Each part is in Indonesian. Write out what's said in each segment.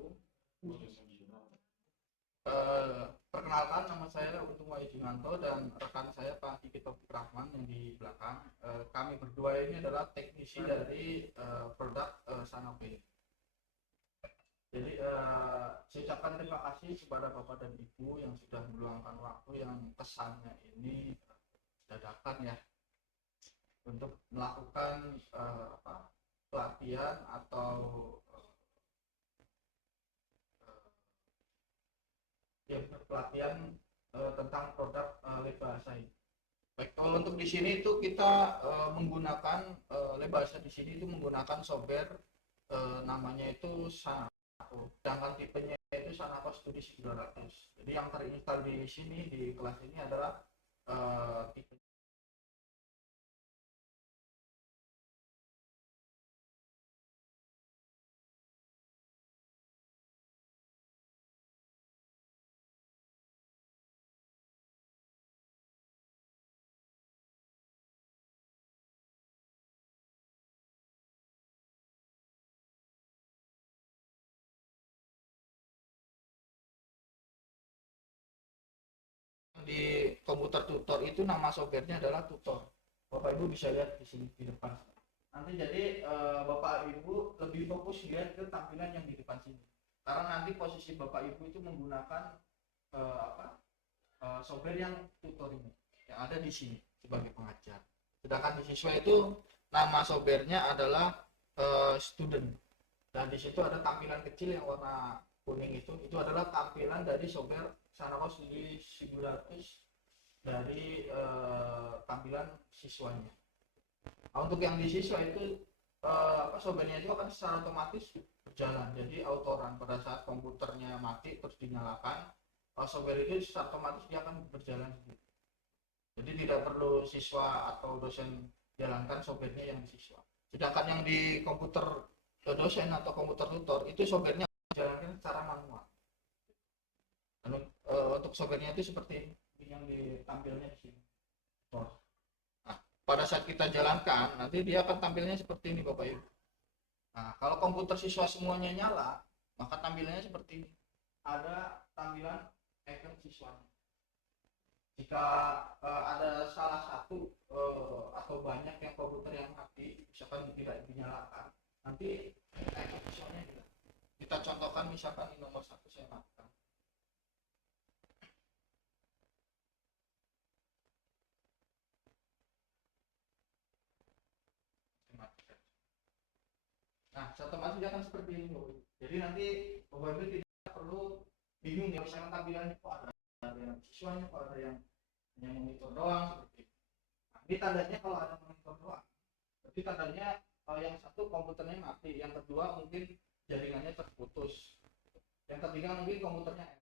wabarakatuh. Perkenalkan, nama saya Untung Wahyu Junanto dan rekan saya Pak Kiki Topik Rahman yang di belakang. Kami berdua ini adalah teknisi dari produk Sanofi. Jadi saya ucapkan terima kasih kepada Bapak dan Ibu yang sudah meluangkan waktu yang kesannya ini dadakan ya untuk melakukan pelatihan atau pelatihan tentang produk lab bahasa ini. Baik, kalau untuk di sini itu kita menggunakan lab bahasa di sini itu menggunakan software namanya itu Sanako. Sedangkan tipenya itu Sanako Studi 900. Jadi yang terinstall di sini di kelas ini adalah tipe di komputer tutor itu nama softwarenya adalah tutor. Bapak Ibu bisa lihat di sini di depan. Nanti jadi Bapak Ibu lebih fokus lihat ke tampilan yang di depan sini. Karena nanti posisi Bapak Ibu itu menggunakan software yang tutor ini yang ada di sini sebagai pengajar. Sedangkan di siswa itu nama softwarenya adalah student. Dan di situ ada tampilan kecil yang warna kuning itu adalah tampilan dari software Sanako Studi 900 dari tampilan siswanya. Nah, untuk yang di siswa itu softwarenya itu akan secara otomatis berjalan. Jadi auto run pada saat komputernya mati terus dinyalakan, software itu secara otomatis dia akan berjalan sendiri. Jadi tidak perlu siswa atau dosen jalankan softwarenya yang di siswa. Sedangkan yang di komputer dosen atau komputer tutor itu softwarenya dijalankan secara manual. Dan untuk softwarenya itu seperti yang ditampilnya di sini. Nah, pada saat kita jalankan nanti dia akan tampilnya seperti ini Bapak Ibu. Nah, kalau komputer siswa semuanya nyala, maka tampilannya seperti ini. Ada tampilan icon siswanya. Jika ada salah satu atau banyak yang komputer yang mati, misalkan tidak dinyalakan, nanti icon siswanya hilang. Kita contohkan misalkan di nomor 1 saya matikan. Nah, otomatis dia akan seperti ini Bapak Ibu. Jadi nanti Bapak Ibu tidak perlu bingung ya, misalkan tampilannya kok ada yang siswanya, kok ada yang hanya monitor doang seperti itu. Nah, ini tandanya kalau ada monitor doang. Berarti tandanya yang satu komputernya mati, yang kedua mungkin jaringannya terputus, yang ketiga mungkin komputernya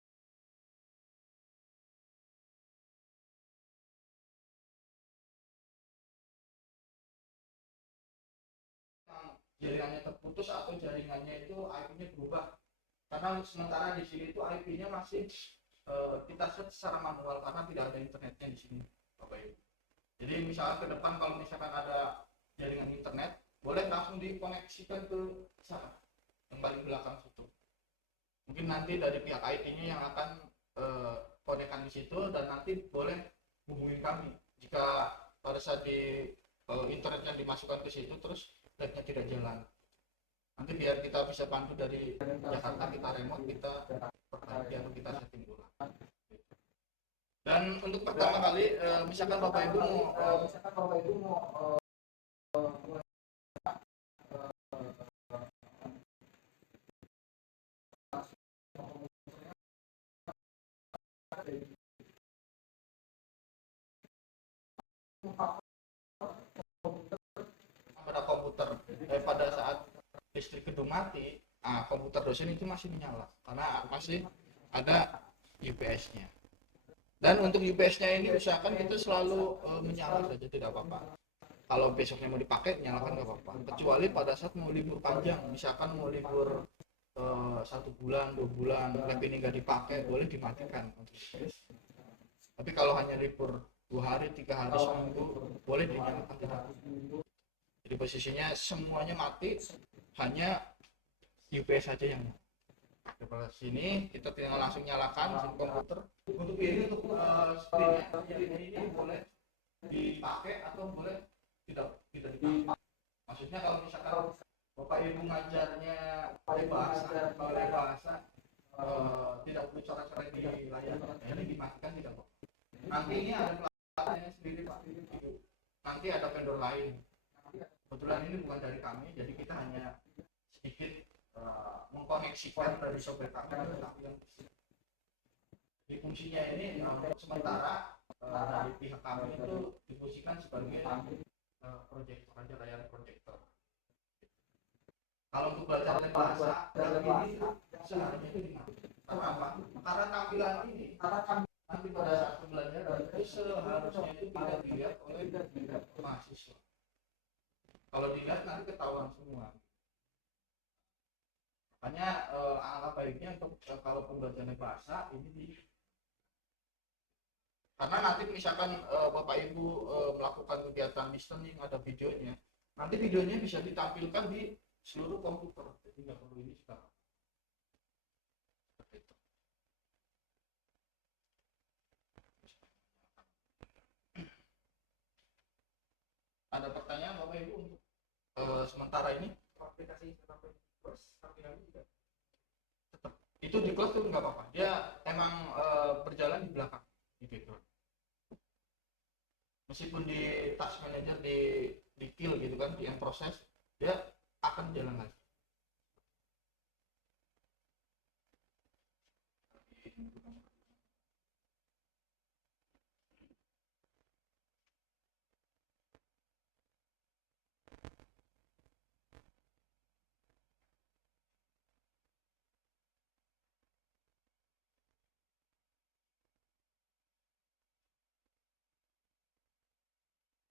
jaringannya terputus atau jaringannya itu IP-nya berubah. Karena sementara di sini itu IP-nya masih kita set secara manual karena tidak ada internetnya di sini, Bapak Ibu. Jadi misalkan ke depan kalau misalkan ada jaringan internet, boleh langsung dikoneksikan ke sana, yang paling belakang situ. Mungkin nanti dari pihak IT-nya yang akan konekkan di situ dan nanti boleh hubungi kami jika pada saat di internet yang dimasukkan ke situ terus netnya tidak jalan. Nanti biar kita bisa bantu dari Jakarta, kita remote, kita perbaiki atau kita setting ulang. Dan untuk pertama kali misalkan Bapak Ibu mau pada komputer pada saat listrik gedung mati, komputer dosen itu masih menyala karena masih ada UPS-nya. Dan untuk UPS-nya ini usahakan itu selalu menyala saja, tidak apa-apa. Kalau besoknya mau dipakai, nyalakan nggak apa-apa. Kecuali pada saat mau libur panjang, misalkan mau libur 1 bulan, 2 bulan, lab ini nggak dipakai, boleh dimatikan. Tapi kalau hanya libur 2 hari, 3 hari, seminggu, boleh dinyalakan. Jadi posisinya semuanya mati, hanya UPS saja yang Coba sini kita tinggal langsung nyalakan mesin komputer. Untuk ini untuk screen ini boleh dipakai atau boleh tidak dipakai. Maksudnya kalau misalkan Bapak Ibu ngajarnya oleh bahasa tidak perlu coret-coret di layar, ini dimatikan tidak Pak. Nanti ini ada pelatihannya sendiri Pak. Nanti ada vendor lain. Kebetulan ini bukan dari kami, jadi kita hanya sedikit mengkoneksikan dari software kami tapi yang di fungsinya ini untuk sementara dari pihak kami itu difungsikan sebagai proyektor aja, layar proyektor. Kalau untuk belajar bahasa dalam ini seharusnya itu dimatikan. Karena apa? Karena tampilan ini nanti pada saat pembelajaran itu seharusnya itu tidak dilihat oleh mahasiswa. Kalau dilihat nanti ketahuan semua. Makanya alangkah baiknya untuk kalau pembelajaran bahasa ini karena nanti misalkan Bapak Ibu melakukan kegiatan listening ada videonya, nanti videonya bisa ditampilkan di seluruh komputer, jadi nggak perlu ini juga. Ada pertanyaan Bapak Ibu untuk sementara ini? Aplikasi terus tampilannya juga tetap itu di close tuh nggak apa-apa, dia emang berjalan di belakang di background. Meskipun di task manager di kill gitu kan, di end proses dia akan jalan lagi.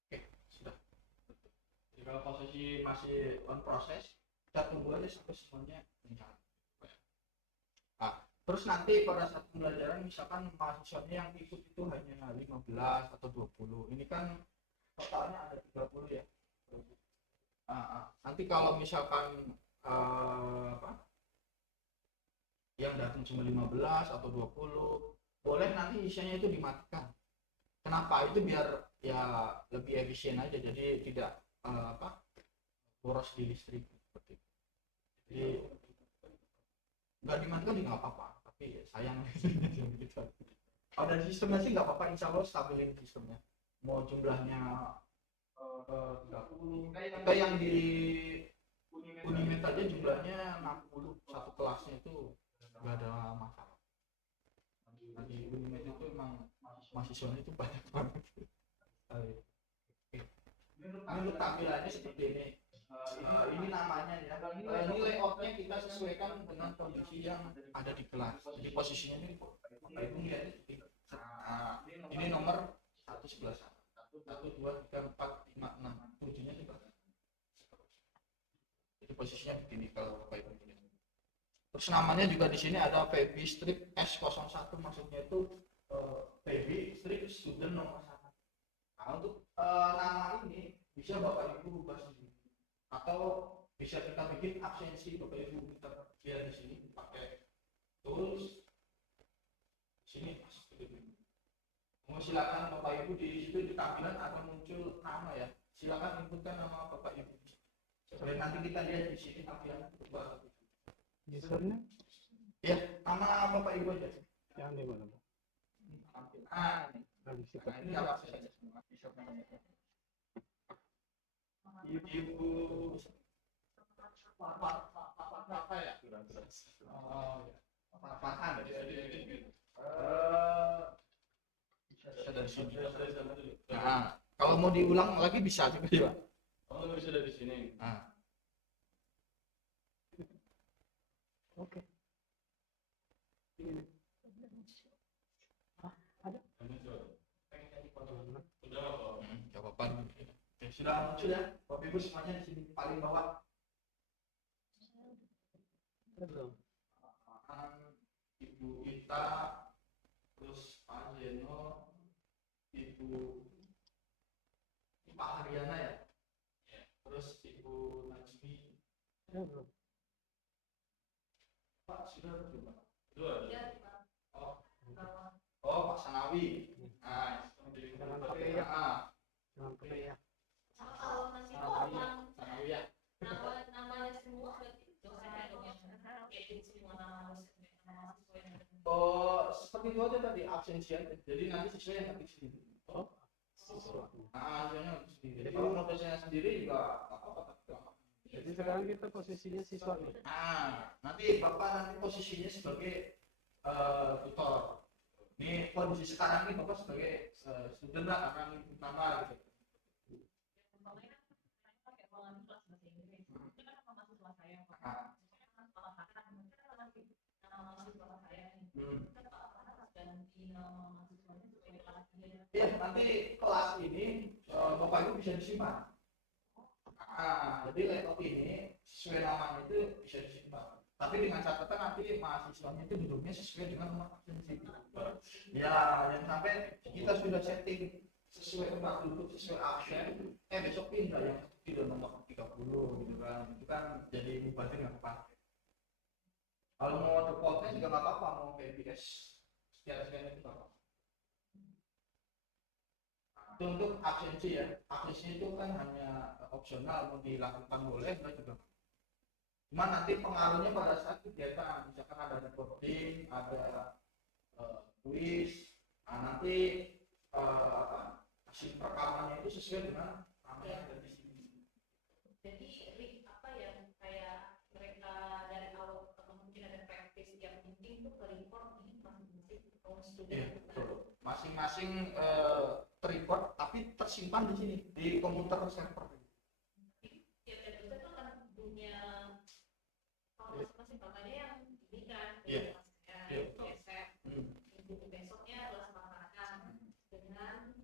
Oke, sudah. Jadi kalau posisi masih on proses, kita tunggu aja sampai semuanya menyala. Nah, terus nanti pada saat pembelajaran misalkan mahasiswanya yang ikut itu hanya 15 atau 20, ini kan totalnya ada 30 ya. Nanti kalau misalkan yang datang cuma 15 atau 20, boleh nanti isinya itu dimatikan. Kenapa? Itu biar ya lebih efisien aja, jadi tidak boros di listrik seperti itu. Jadi nggak dimatikan juga nggak apa-apa, tapi sayang gitu. Kalau dari sistemnya sih nggak apa-apa, insya Allah stabilin sistemnya. Mau jumlahnya 30, kita yang di Unimed aja jumlahnya 60, satu kelasnya itu nggak ada masalah. Nah, di Unimed itu emang mahasiswanya itu banyak banget. Ini untuk tampilannya seperti ini. Ini namanya ya. Ini layoutnya kita sesuaikan dengan kondisi yang ada di kelas. Jadi posisinya ini Ibu lihat ini nomor 1 sebelah sana. 1 2 3 4 5 6 7-nya di belakang. Jadi posisinya begini kalau Bapak Ibu lihat. Terus namanya juga di sini ada baby strip S01, maksudnya itu baby strip student nomor 1. Nah, untuk nama ini bisa Bapak Ibu ubah sendiri atau bisa kita bikin absensi. Bapak Ibu kita lihat di sini pakai tools sini silakan Bapak Ibu di situ di tampilan akan muncul nama ya, silakan inputkan nama Bapak Ibu. Supaya nanti kita lihat di sini tampilan berubah. Usernya Ya, nama Bapak Ibu aja. yang di mana? Ini apa saja semua bisa namanya. Ibu apa ya? Oh ya. Apaan ya? Bisa dari sini. Nah, kalau mau diulang lagi bisa juga ya. Oh, bisa dari sini. Nah. Oke. Ada? Sudah. Jawaban. Ya, sudah muncul ya. Bapak Ibu semuanya di sini paling bawah. Belum. Ibu Ita, terus Pak Zeno, Ibu Pak Haryana ya. Terus Ibu Najmi. Belum. sudah coba. Dua. Oh, oh Pak Sanawi. Nah, Jangan pakai ya. ah, Jangan pakai ya. Kalau masih Sanawi ya. orang Sanawi ya. namanya semua berarti dosen dong yang edit semua nama dosen nama siswa yang ada. Oh, seperti itu aja tadi absensi aja. Jadi nanti siswa yang ngetik sendiri. Oh, siswa. Siswanya ngetik sendiri. Jadi kalau mau dosennya sendiri juga nggak apa-apa. tapi nggak apa-apa. Jadi sekarang kita posisinya siswa nih. Nanti Bapak nanti posisinya sebagai tutor. Ini kondisi sekarang ini Bapak sebagai student lah karena ngikut nama gitu. Umpamanya kan saya pakai ruangan kelas bahasa Inggris. Itu kan nama mahasiswa saya, Pak. Ah. Saya kan Pak Farhan, mungkin kan nama mahasiswa saya nih. Hmm. Kan Pak Farhan harus ganti nama mahasiswanya supaya kelas dia. Iya, nanti kelas ini Bapak Ibu bisa disimpan. Jadi laptop ini sesuai namanya itu bisa disimpan. Tapi dengan catatan nanti mahasiswanya itu duduknya sesuai dengan nomor absensi. Ya, jangan sampai kita sudah setting sesuai tempat duduk, sesuai absen, besok pindah yang tidak nomor 30 gitu kan. Itu kan jadi mubazir nggak kepake. Kalau mau defaultnya juga nggak apa-apa, mau PBS sekian-sekian itu nggak apa-apa. Itu untuk absensi ya. Absensi itu kan hanya opsional, mau dilakukan boleh enggak juga. Cuma nanti pengaruhnya pada saat kegiatan, misalkan ada recording, ada kuis, nanti hasil rekamannya itu sesuai dengan nama yang ada di sini. Jadi apa ya kayak mereka dari awal mungkin ada praktis yang penting tuh ke report ini masing-masing kaum Iya, student. betul. Masing-masing terrecord tapi tersimpan di sini di komputer server. Tiap dosen tuh akan punya kalau masing-masing bapaknya yang ini kan Iya. Iya, betul. geser minggu besoknya adalah sepakat dengan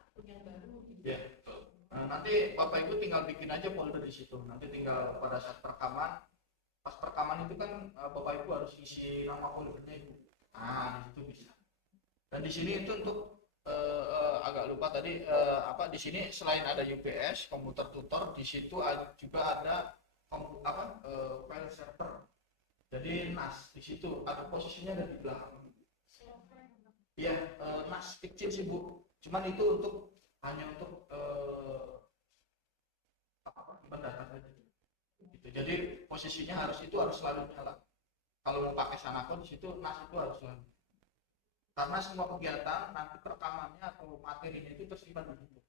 akun yang baru gitu. Ya, betul. Nah, nanti Bapak Ibu tinggal bikin aja folder di situ. Nanti tinggal pada saat perekaman, pas perekaman itu kan Bapak Ibu harus isi nama foldernya Ibu. Nah, di situ bisa. Dan di sini itu untuk agak lupa tadi di sini selain ada UPS, komputer tutor, di situ juga ada file server. Jadi NAS di situ ada posisinya ada di belakang. Iya, NAS kecil sih Bu. Cuman itu hanya untuk mendata saja. Gitu. Jadi posisinya harus selalu nyala. Kalau mau pakai Sanako di situ NAS itu harus selalu. Karena semua kegiatan nanti perekamannya atau materinya itu tersimpan di situ.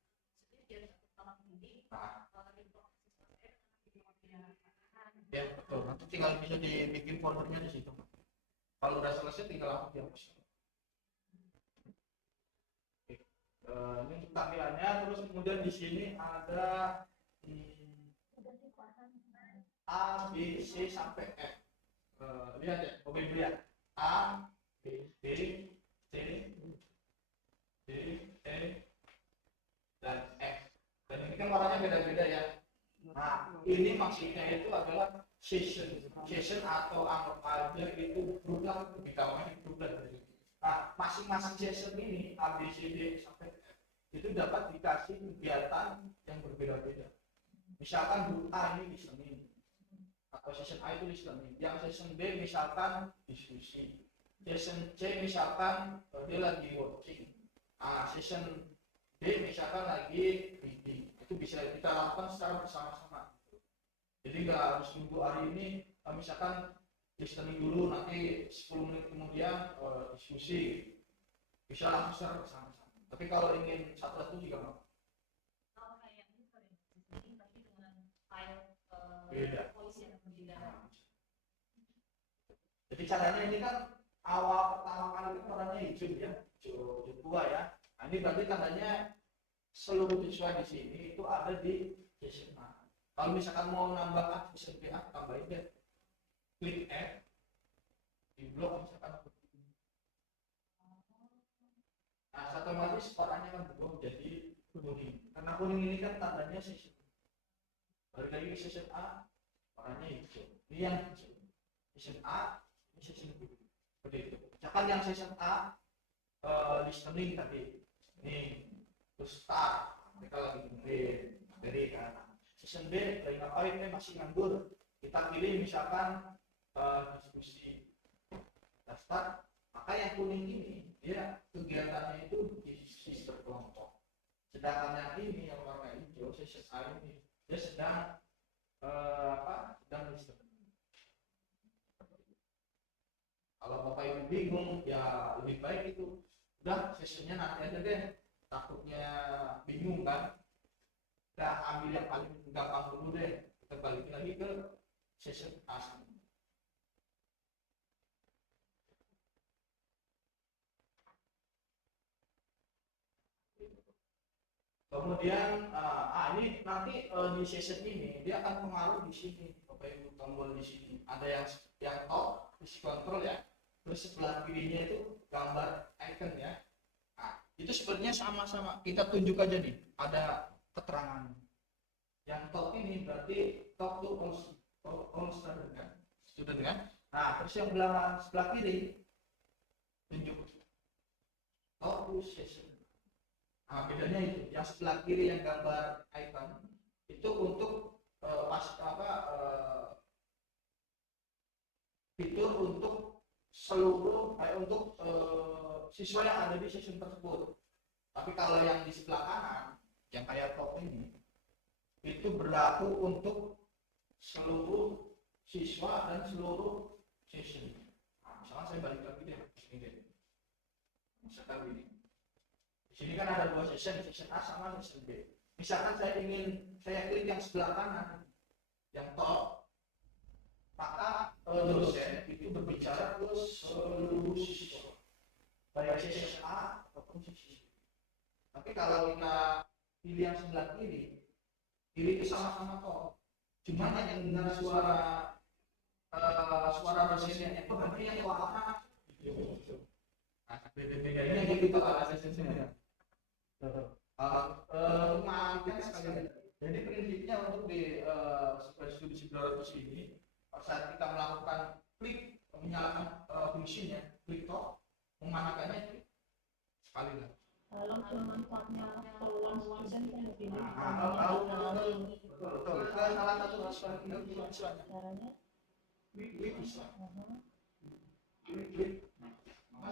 Nah, ya betul. Nanti tinggal bisa dibikin foldernya di situ. Kalau udah selesai tinggal langsung dihapus. Ini untuk tampilannya. Terus kemudian di sini ada A, B, C sampai F. Lihat ya, oke lihat. A, B, C, D, E, dan F. Dan ini kan warnanya beda-beda ya. Nah, ini maksudnya itu adalah session atau anggap aja itu grup lah, kita ngomongin grup lah. Nah, masing-masing session ini A, B, C, D sampai F itu dapat dikasih kegiatan yang berbeda-beda. Misalkan grup A ini listening, atau session A itu listening. Yang session B misalkan diskusi. Session C misalkan dia lagi watching. Session D misalkan lagi reading. Itu bisa kita lakukan secara bersama-sama. Jadi nggak harus nunggu hari ini, misalkan listening dulu, nanti 10 menit kemudian diskusi. Bisa langsung secara bersama-sama. Tapi kalau ingin satu-satu juga mau. Kalau kayak ini tapi dengan file Beda. voice yang berbeda. Jadi caranya ini kan awal pertama kali itu warnanya hijau ya, hijau tua ya. Nah, ini berarti tandanya seluruh siswa di sini itu ada di session A. Kalau misalkan mau nambah session B, tambahin deh. Klik F di blok misalkan. Nah, satu otomatis warnanya kan berubah jadi kuning. Karena kuning ini kan tandanya session. Balik lagi ke session A, warnanya hijau. Ini yang hijau. Session A, ini session B. Seperti itu. Misalkan yang session A listening tadi, ini terus start, mereka lagi dengerin materi kan. Session B lagi ngapain? Masih nganggur. Kita pilih misalkan diskusi. daftar. Maka yang kuning ini dia kegiatannya itu di berkelompok. Sedangkan yang ini yang warna hijau session A ini dia sedang sedang riset. Kalau Bapak Ibu bingung ya lebih baik itu udah sessionnya nanti aja deh, takutnya bingung kan. Udah ambil yang paling gampang dulu deh, kita balik lagi ke session A. Kemudian ini nanti di session ini dia akan pengaruh di sini, Bapak Ibu, tombol di sini ada yang top isi kontrol ya, terus sebelah kirinya itu gambar icon ya. Nah, itu sebenarnya sama-sama kita tunjuk aja nih, ada keterangan. Yang top ini berarti top to all student kan. Nah, terus yang sebelah kiri tunjuk top to session. Nah, bedanya itu, yang sebelah kiri yang gambar icon itu untuk fitur untuk seluruh untuk siswa yang ada di session tersebut. Tapi kalau yang di sebelah kanan yang kayak top ini itu berlaku untuk seluruh siswa dan seluruh session. Nah, misalkan saya balik lagi deh sini deh. Misalkan ini. Di sini kan ada dua session A sama session B. Misalkan saya klik yang sebelah kanan, yang top, maka dosen itu berbicara ke seluruh siswa, baik session A ataupun session B. Tapi kalau kita pilih yang sebelah kiri itu sama-sama top. Cuma yang dengar suara dosennya itu berarti yang warna. Nah, beda-bedanya gitu kalau sessionnya. Maafkan sekali. Jadi prinsipnya untuk di studi 200 ini saat kita melakukan klik menyalakan fungsinya klik top memanakannya klik sekali lagi. Kalau manfaatnya peluang student kan lebih Betul. Salah satu siswanya caranya klik bisa. Klik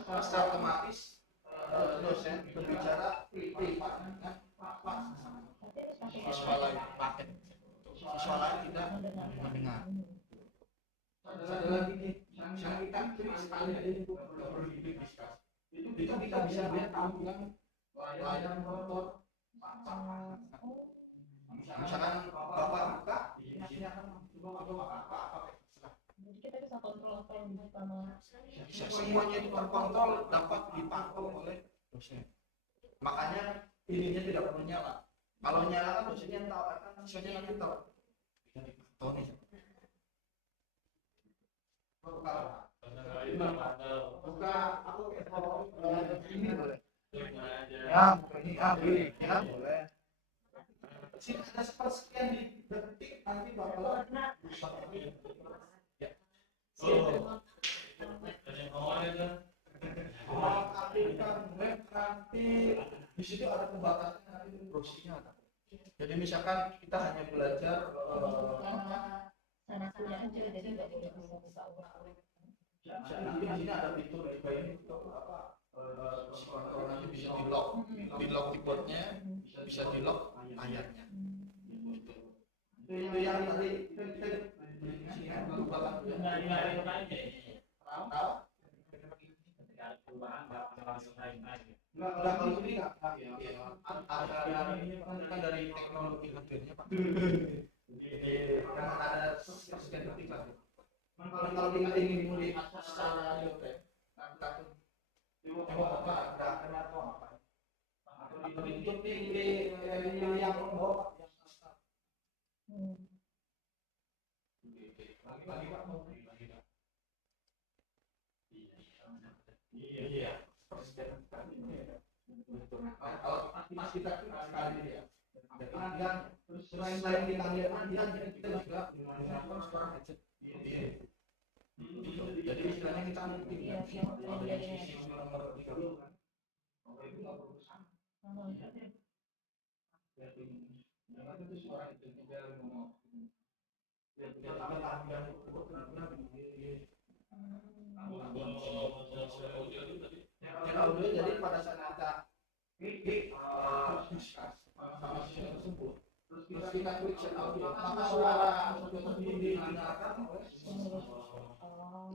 secara otomatis dosen berbicara privat dengan siswa lain paket siswa lain tidak mendengar. Ada lagi nih yang kita klik sekali aja itu nggak perlu diklik discuss. Itu kita bisa lihat tampilan layar monitor. Misalkan Bapak buka di sini akan apa. jadi kita bisa kontrol apa yang sama Semuanya itu terkontrol, dapat dipantau oleh dosen. Makanya ininya tidak perlu nyala. Kalau nyala kan dosennya tahu, akan siswanya nanti tahu. Bisa dipantau nih. Buka aku ini boleh. Ya, ini boleh. Ya boleh. Sini ada sepersekian di detik nanti bakal ya. Nanti di situ ada pembatasan nanti browsingnya ada. Jadi misalkan kita hanya belajar sana saja jadi nggak boleh bisa ulang. di sini ada fitur di bagian itu apa kontrol nanti bisa di lock keyboardnya, bisa di lock layarnya. Itu yang tadi kita di sini kan lupa Enggak kalau ini enggak ada ini kan dari teknologi hadirnya Pak. Jadi kan ada sekian detik lah. Kalau kita ingin melihat secara real time, kita coba ada atau apa? Atau ditunjuk di yang bawah yang atas. Lagi Pak mau lagi Pak. Iya. Kalau mas kita sekali ya. Kemudian selain kita lihat kemudian kita juga menggunakan suara headset. Jadi istilahnya kita mungkin ya ada di sisi nomor 3 kan. Itu nggak berurusan. Yang itu suara itu tidak ngomong. Ya kita tambah tambahan benar-benar discuss sama siswa tersebut, terus kita klik share audio, maka suara audio tersebut didengarkan oleh siswa.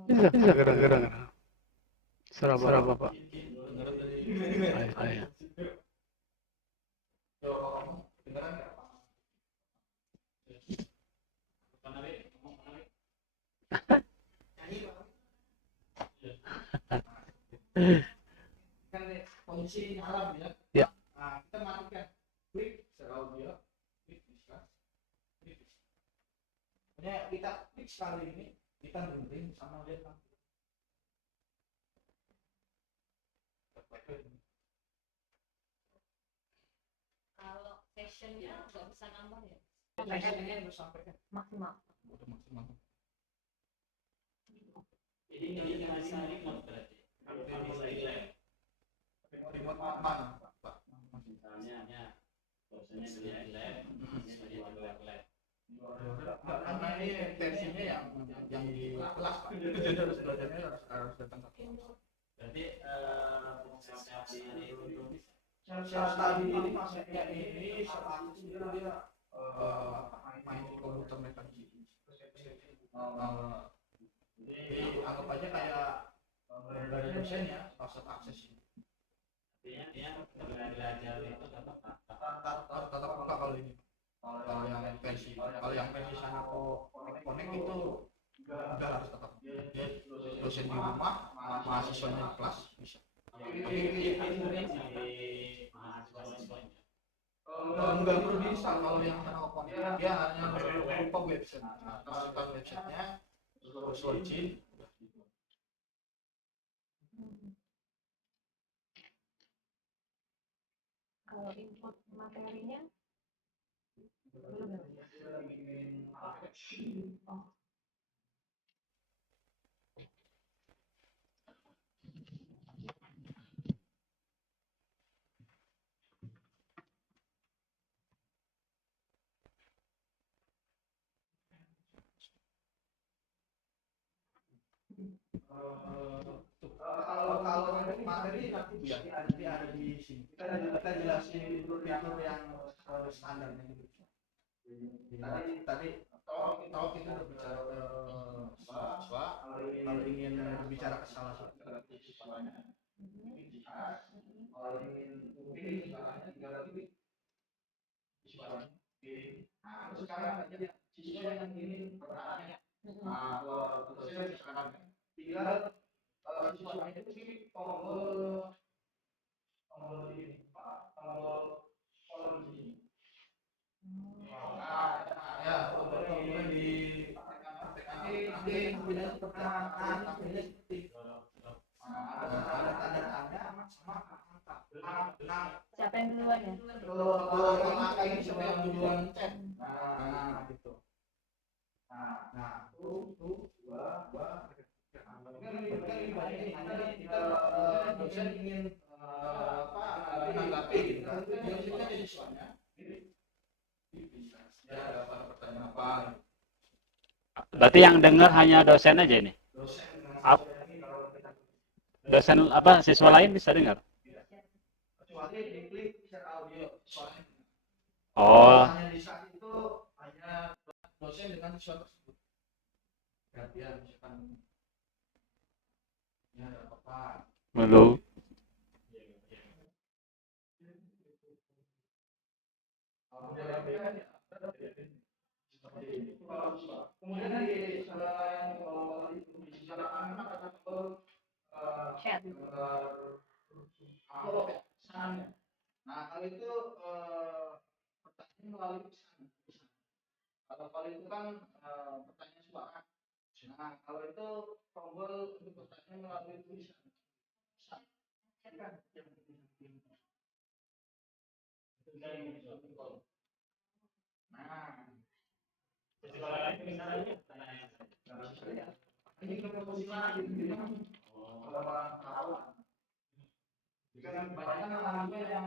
Bisa gara-gara. Suara bapak. Dengeran dari Ayah. Yo, dengeran nggak? Kan kondisi alam ya. Ya. Nah, kita matikan klik share audio, klik discuss, klik discuss. Pokoknya kita klik sekali ini, kita berhenti sama lihat kan. Kalau sessionnya nggak bisa nambah ya? Sessionnya harus sampai kan. Maksimal. Udah maksimal. Ini masih remote berarti. Kalau lagi live, Remote mana, Pak? misalnya dosennya dia di lab, siswanya di lab. Karena ini versinya yang di kelas, Pak. Jadi harus belajarnya harus datang ke kelas. Berarti self study itu Self study ini maksudnya ini salah satu dia main di komputer mereka di sini. Jadi anggap aja kayak dari dosennya proses akses. artinya belajar itu Tetap buka kalau ini. Kalau yang versi sana konek itu enggak harus tetap. Dia dosen di rumah, mahasiswanya di kelas bisa. mahasiswa-siswanya. Enggak perlu diinstal kalau yang sana konek. Dia hanya berupa website. Masukkan websitenya, terus login. Kalau input materinya belum ya? Oh. Kalau materi nanti ada di sini. Kita jelasin fitur yang standarnya gitu. Tadi kalau kita berbicara ke siswa, kalau ingin berbicara ke salah satu siswanya, kalau ingin mungkin tinggal siswanya. Nah, sekarang aja siswa yang ingin bertanya. Nah, kalau dosen sekarang tinggal siswa itu sih tombol ini, tombol di sini. Ya, tombol di kemudian seperti ada tanda tanda sama angka. Siapa yang duluan ya? Kalau angka ini siapa yang duluan cek? Nah, gitu. Nah, dua. Kita dosen ingin menanggapi gitu kan, dosennya jadi siswanya bisa ya ada pertanyaan apa Berarti yang dengar hanya dosen aja ini. Dosen apa siswa lain bisa dengar? kecuali diklik share audio soalnya hanya di saat itu hanya dosen dengan siswa tersebut gantian misalkan ya ada apa Belum. kemudian di kalau itu dibicarakan ada tombol Chat. pesannya. Nah kalau itu pertanyaan melalui pesan. Kalau itu kan pertanyaan suara. Nah kalau itu tombol untuk pertanyaan melalui tulisan. Nah, ini komposisi lagi kalau tahu. Jika kebanyakan anak-anaknya yang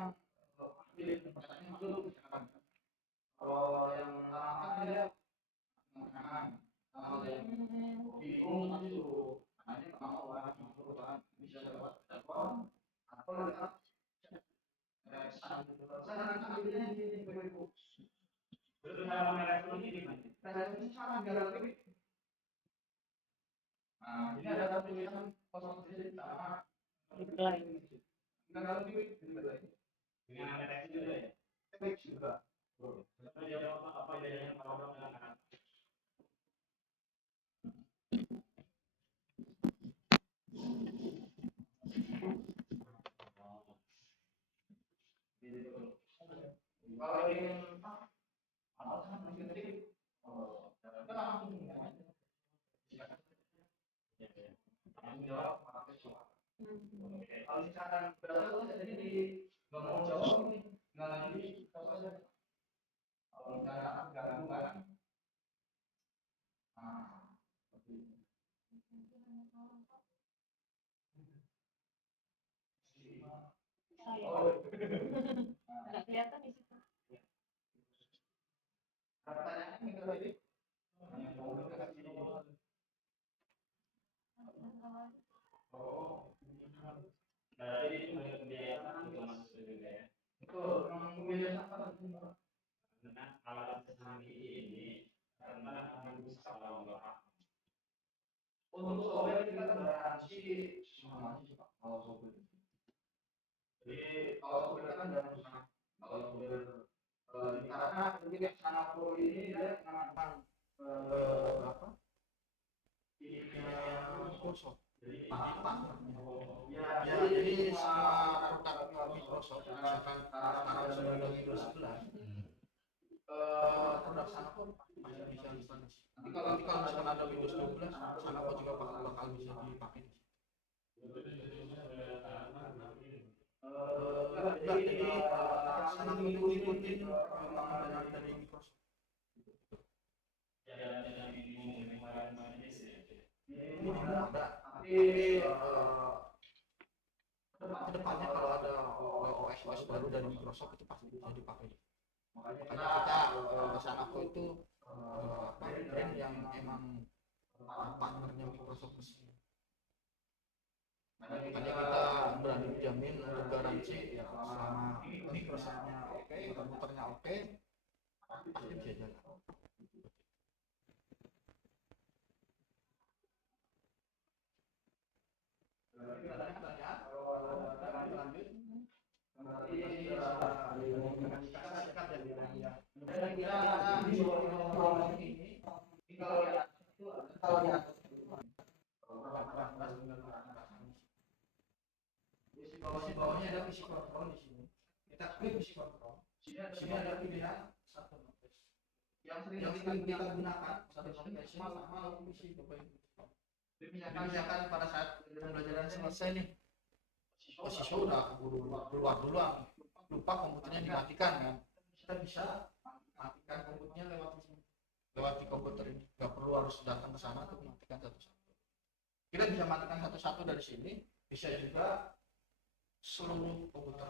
pilih pertanyaan dulu misalkan. Kalau yang anak-anak dia kalau yang bingung masuk, hanya mau bisa lewat telepon atau lewat Cara merespon ini gimana? Responnya sama tinggal klik. Nah, ini ada tulisan kosong sedikit sama tinggal klik lagi. Dengan ada teks juga ya? Klik juga. Terus jawab apa bedanya kalau dengan anak? Kalau ingin alasan masih kita langsung tanggung jawab pakai suara. Kalau misalkan berasal jadi di nggak mau jawab nih, nggak lagi apa aja. Kalau misalkan nggak gangguan, nah, Nggak kelihatan di situ. pertanyaannya itu tadi. Oh, Berarti itu kebiasaan juga masuk juga ya. itu memang kebiasaan apa? Karena alat sendiri ini karena akan bisa kalau nggak paham. Untuk software kita kan garansi semua sih Pak, kalau software. Jadi kalau software kan jangan susah. Kalau software karena jadi Sana Pro ini dia memang apa? Microsoft. Ya, jadi semua produk Microsoft misalkan sekarang sudah Windows 11 produk Sana Pro masih bisa installasi. Nanti kalau misalkan ada Windows 12 Sana Pro juga bakal bisa dipakai. Jadi Sana Pro itu ikutin perkembangan dari Microsoft. Jalan-jalan ini kemarin Ini ada, tapi kedepannya kalau ada OS baru dari Microsoft itu pasti bisa dipakai. Makanya kita Sana Pro itu brand yang emang partnernya Microsoft resmi. Makanya kita berani jamin untuk garansi ya selama Microsoft-nya oke, komputernya oke, pasti bisa jalan. Bawahnya ada visi kontrol di sini. Kita klik visi kontrol. Sini ada pilihan satu notes. Yang sering kita gunakan satu notes sama visi Bapak Ibu. Misalkan pada saat pembelajaran selesai nih, siswa udah keluar duluan, lupa komputernya dimatikan kan, kita bisa matikan komputernya lewat di komputer ini, nggak perlu harus datang ke sana untuk matikan satu-satu. Kita bisa matikan satu-satu dari sini, bisa juga seluruh komputer.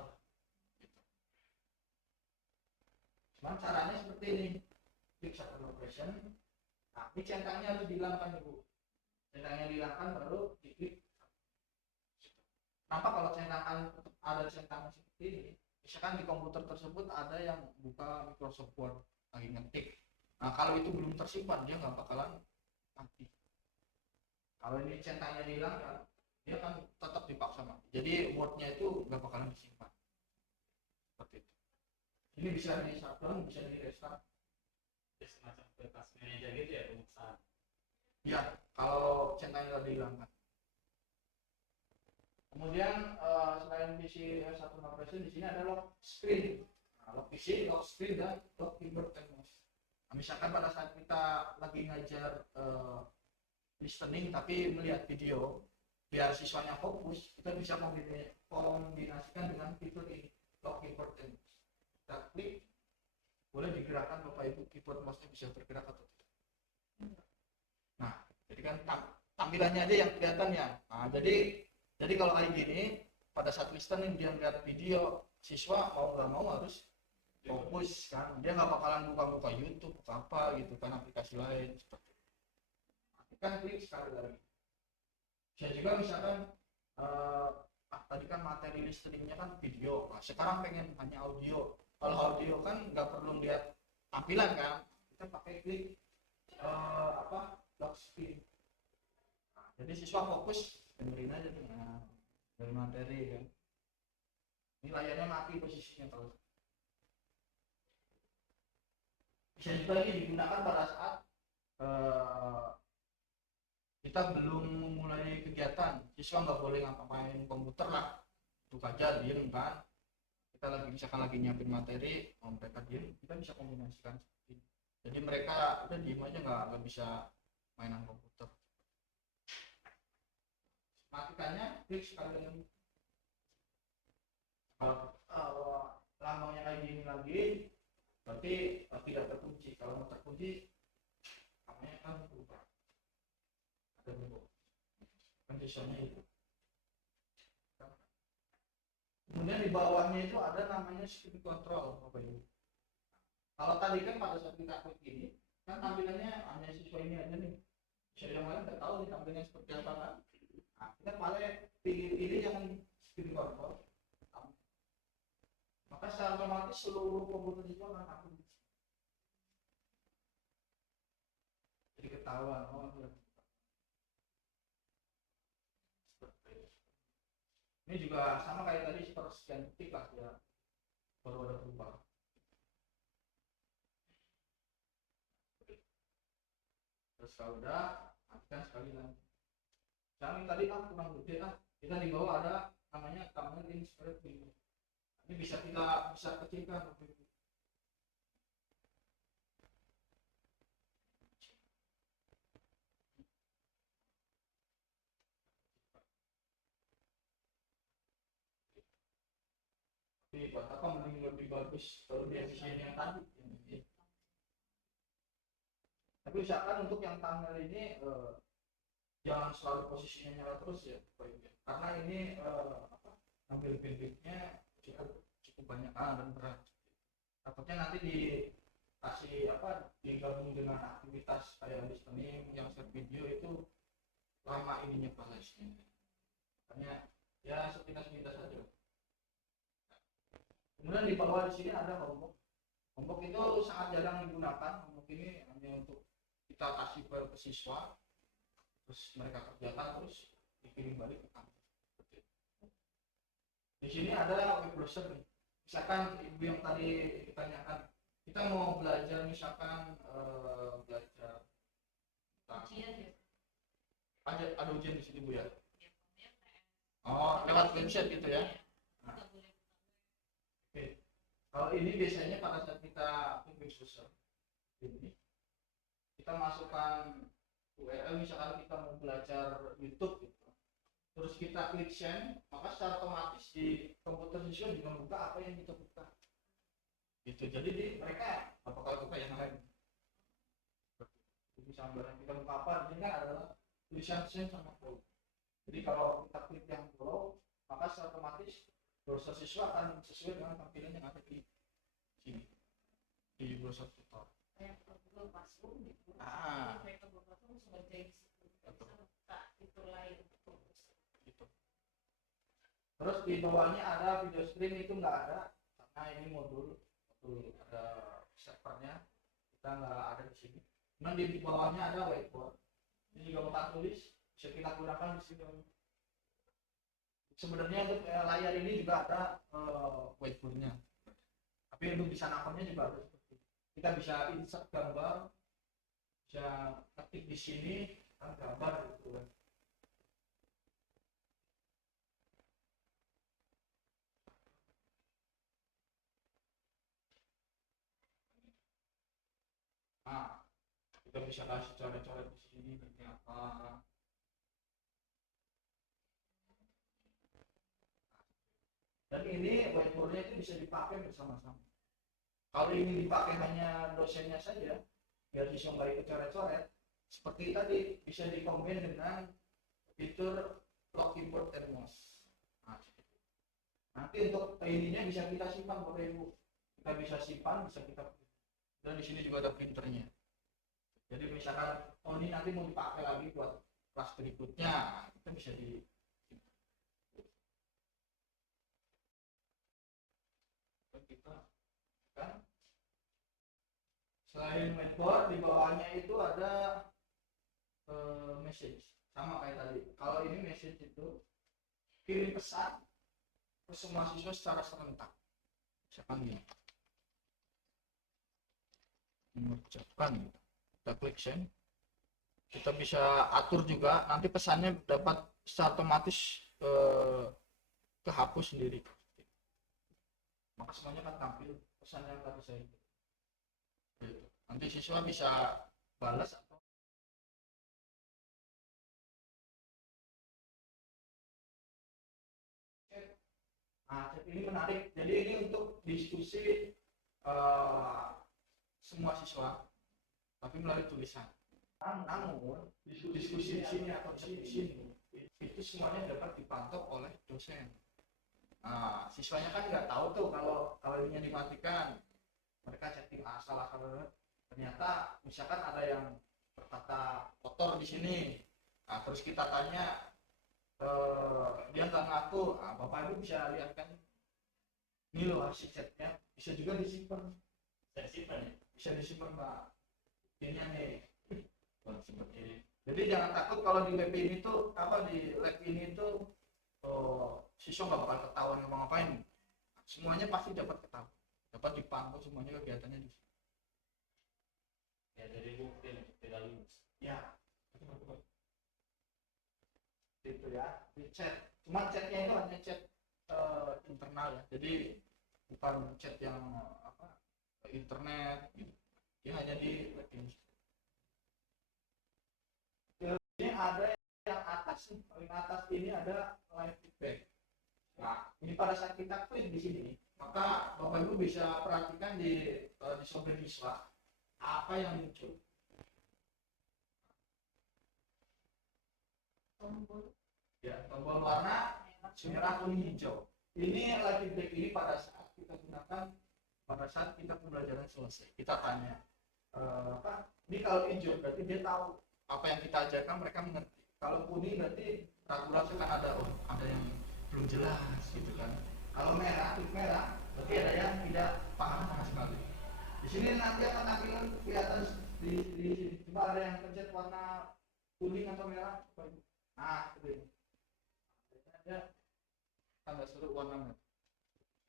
Cuman caranya seperti ini, klik satu operation, nah ini centangnya harus dihilangkan dulu. Centangnya dihilangkan baru diklik. Nampak kalau centangan ada centangan seperti ini, misalkan di komputer tersebut ada yang buka Microsoft Word lagi ngetik. Nah kalau itu belum tersimpan dia nggak bakalan mati. Kalau ini centangnya dihilangkan, dia kan tetap dipaksa mati. Jadi Word-nya itu nggak bakalan disimpan. Seperti itu. Ini bisa di shutdown, bisa di restart. semacam bebas manajer gitu ya pemesan. Ya, kalau centangnya nggak dihilangkan. Kemudian selain PC satu operation di sini ada lock screen. Nah, lock PC, lock screen dan lock keyboard and mouse. Nah, misalkan pada saat kita lagi ngajar listening tapi melihat video, biar siswanya fokus, kita bisa kombinasikan dengan fitur ini, lock keyboard and mouse. Kita klik, boleh digerakkan Bapak Ibu, keyboard mouse-nya bisa bergerak atau tidak. Nah, jadi kan tampilannya aja yang kelihatan ya. Nah, jadi kalau kayak gini, pada saat listening dia lihat video, siswa mau nggak mau harus fokus kan. Dia nggak bakalan buka-buka YouTube, buka apa gitu kan, aplikasi lain seperti itu. Nanti kan klik sekali lagi. Bisa juga misalkan tadi kan materi listeningnya kan video, nah, sekarang pengen hanya audio. Kalau audio kan nggak perlu lihat tampilan kan, kita pakai klik lock screen. Nah, jadi siswa fokus dengerin aja nih, dari materi kan. Ini layarnya mati posisinya kalau bisa juga ini digunakan pada saat kita belum memulai kegiatan, siswa nggak boleh ngapa-ngapain komputer lah, itu aja diem kan, kita lagi misalkan lagi nyiapin materi, mereka diem, kita bisa kombinasikan seperti ini. Jadi mereka udah diem aja, nggak bisa mainan komputer. Matikannya klik sekali lagi. Kalau lambangnya kayak gini lagi, berarti tidak terkunci. Kalau mau terkunci, namanya kan berubah. Ada berubah. Kondisinya itu. Kemudian di bawahnya itu ada namanya screen control, Bapak Ibu. Kalau tadi kan pada saat kita klik ini, kan tampilannya hanya siswa ini aja nih. Siswa yang lain nggak tahu nih tampilannya seperti apa kan. Nah, kita paling pilih yang screen control. Maka secara otomatis seluruh komputer siswa akan aktif. Jadi ketahuan, ini juga sama kayak tadi sepersekian detik lah ya, baru ada perubahan. Terus kalau udah, aktifkan sekali lagi. Jangan tadi kurang gede kita di bawah ada namanya thumbnail insert video. Ini bisa kecilkan. Tapi buat apa mending lebih bagus kalau dia desain yang tadi. Tapi usahakan untuk yang thumbnail ini jangan selalu posisinya nyala terus ya, karena ini ambil bandwidthnya cukup banyak dan berat. Takutnya nanti dikasih digabung dengan aktivitas kayak listening yang share video itu lama ininya prosesnya. Makanya ya sepintas-pintas saja. Kemudian di bawah di sini ada homework. Homework itu sangat jarang digunakan. Homework ini hanya untuk kita kasih ke siswa, terus mereka kerjakan terus dikirim balik ke kantor. Di sini ada web browser nih. Misalkan ibu yang tadi ditanyakan, kita mau belajar misalkan belajar ada ujian di sini Bu ya. Oh, lewat website gitu ya. Nah. Oke. Kalau ini biasanya pada saat kita web browser ini kita masukkan URL, misalkan kita mau belajar YouTube gitu. Terus kita klik send, maka secara otomatis di komputer siswa juga buka apa yang kita buka. Gitu. Jadi mereka bakal buka yang lain. Jadi sambil kita buka apa, ini kan adalah tulisan send sama follow. Jadi kalau kita klik yang follow, maka secara otomatis browser siswa akan sesuai dengan tampilan yang ada di sini di browser tutor. Kayak Google Classroom gitu. Mereka Google Classroom sebagai itu lain. Gitu. Terus di bawahnya ada video stream, itu nggak ada karena ini modul ada servernya, kita nggak ada di sini. Kemudian di bawahnya ada whiteboard, ini juga bakal tulis, bisa kita gunakan di sini. Sebenarnya untuk layar ini juga ada whiteboardnya, tapi untuk bisa nangkapnya juga ada seperti ini. Kita bisa insert gambar, bisa ketik di sini kan gambar gitu kan. Nah, kita bisa kasih coret-coret di sini bentuknya apa. Dan ini whiteboardnya itu bisa dipakai bersama-sama. Kalau ini dipakai hanya dosennya saja, biar siswa nggak ikut coret-coret, seperti tadi bisa dikombin dengan fitur lock keyboard and mouse. Nah, nanti untuk ininya bisa kita simpan Bapak Ibu. Kita bisa simpan, bisa kita. Dan di sini juga ada printernya. Jadi misalkan ini nanti mau dipakai lagi buat kelas berikutnya, kita bisa di kita kan Selain mainboard, di bawahnya itu ada message, sama kayak tadi. Kalau ini message itu kirim pesan ke semua siswa secara serentak. Misalkan gini, mengucapkan, kita klik send. Kita bisa atur juga, nanti pesannya dapat secara otomatis kehapus sendiri. Maka semuanya kan tampil pesan yang tadi saya itu. Nanti siswa bisa balas atau nah, chat ini menarik. Jadi ini untuk diskusi semua siswa, tapi melalui tulisan. Namun diskusi di sini atau chat di sini itu semuanya dapat dipantau oleh dosen. Nah, siswanya kan nggak tahu tuh kalau ini dimatikan, mereka chatting asal-asal. Ternyata misalkan ada yang berkata kotor di sini, nah, terus kita tanya, dia nggak ngaku, nah, bapak ibu bisa lihat kan, ini loh hasil chatnya, bisa juga disimpan. Saya simpan ya. Bisa disimpan pak, ini nih. Seperti ini. Jadi jangan takut kalau di web ini tuh apa, di lab ini tuh siswa nggak bakal ketahuan ngapa-ngapain. Semuanya pasti dapat ketahuan, dapat dipantau semuanya kegiatannya di sini. Ya jadi bukti tidak lulus. Ya, itu ya, di chat. Cuma chatnya itu hanya chat internal ya, jadi bukan chat yang apa internet gitu. Dia hanya di web ini. Ini ada yang atas nih, paling atas ini ada live feedback. Nah, ini pada saat kita klik di sini, maka bapak ibu bisa perhatikan di software siswa apa yang muncul. Ya, tombol warna merah, kuning, hijau. Ini live feedback ini pada saat kita gunakan, pada saat kita pembelajaran selesai. Kita tanya, apa? Ini kalau hijau berarti dia tahu apa yang kita ajarkan, mereka mengerti. Kalau kuning berarti ragu-ragu kan, ada yang belum jelas gitu kan. Kalau merah, berarti ada yang tidak paham sama sekali. Di sini nanti akan tampilan kelihatan di sini. Coba ada yang pencet warna kuning atau merah. Nah, itu. Ada tanda seru warna merah.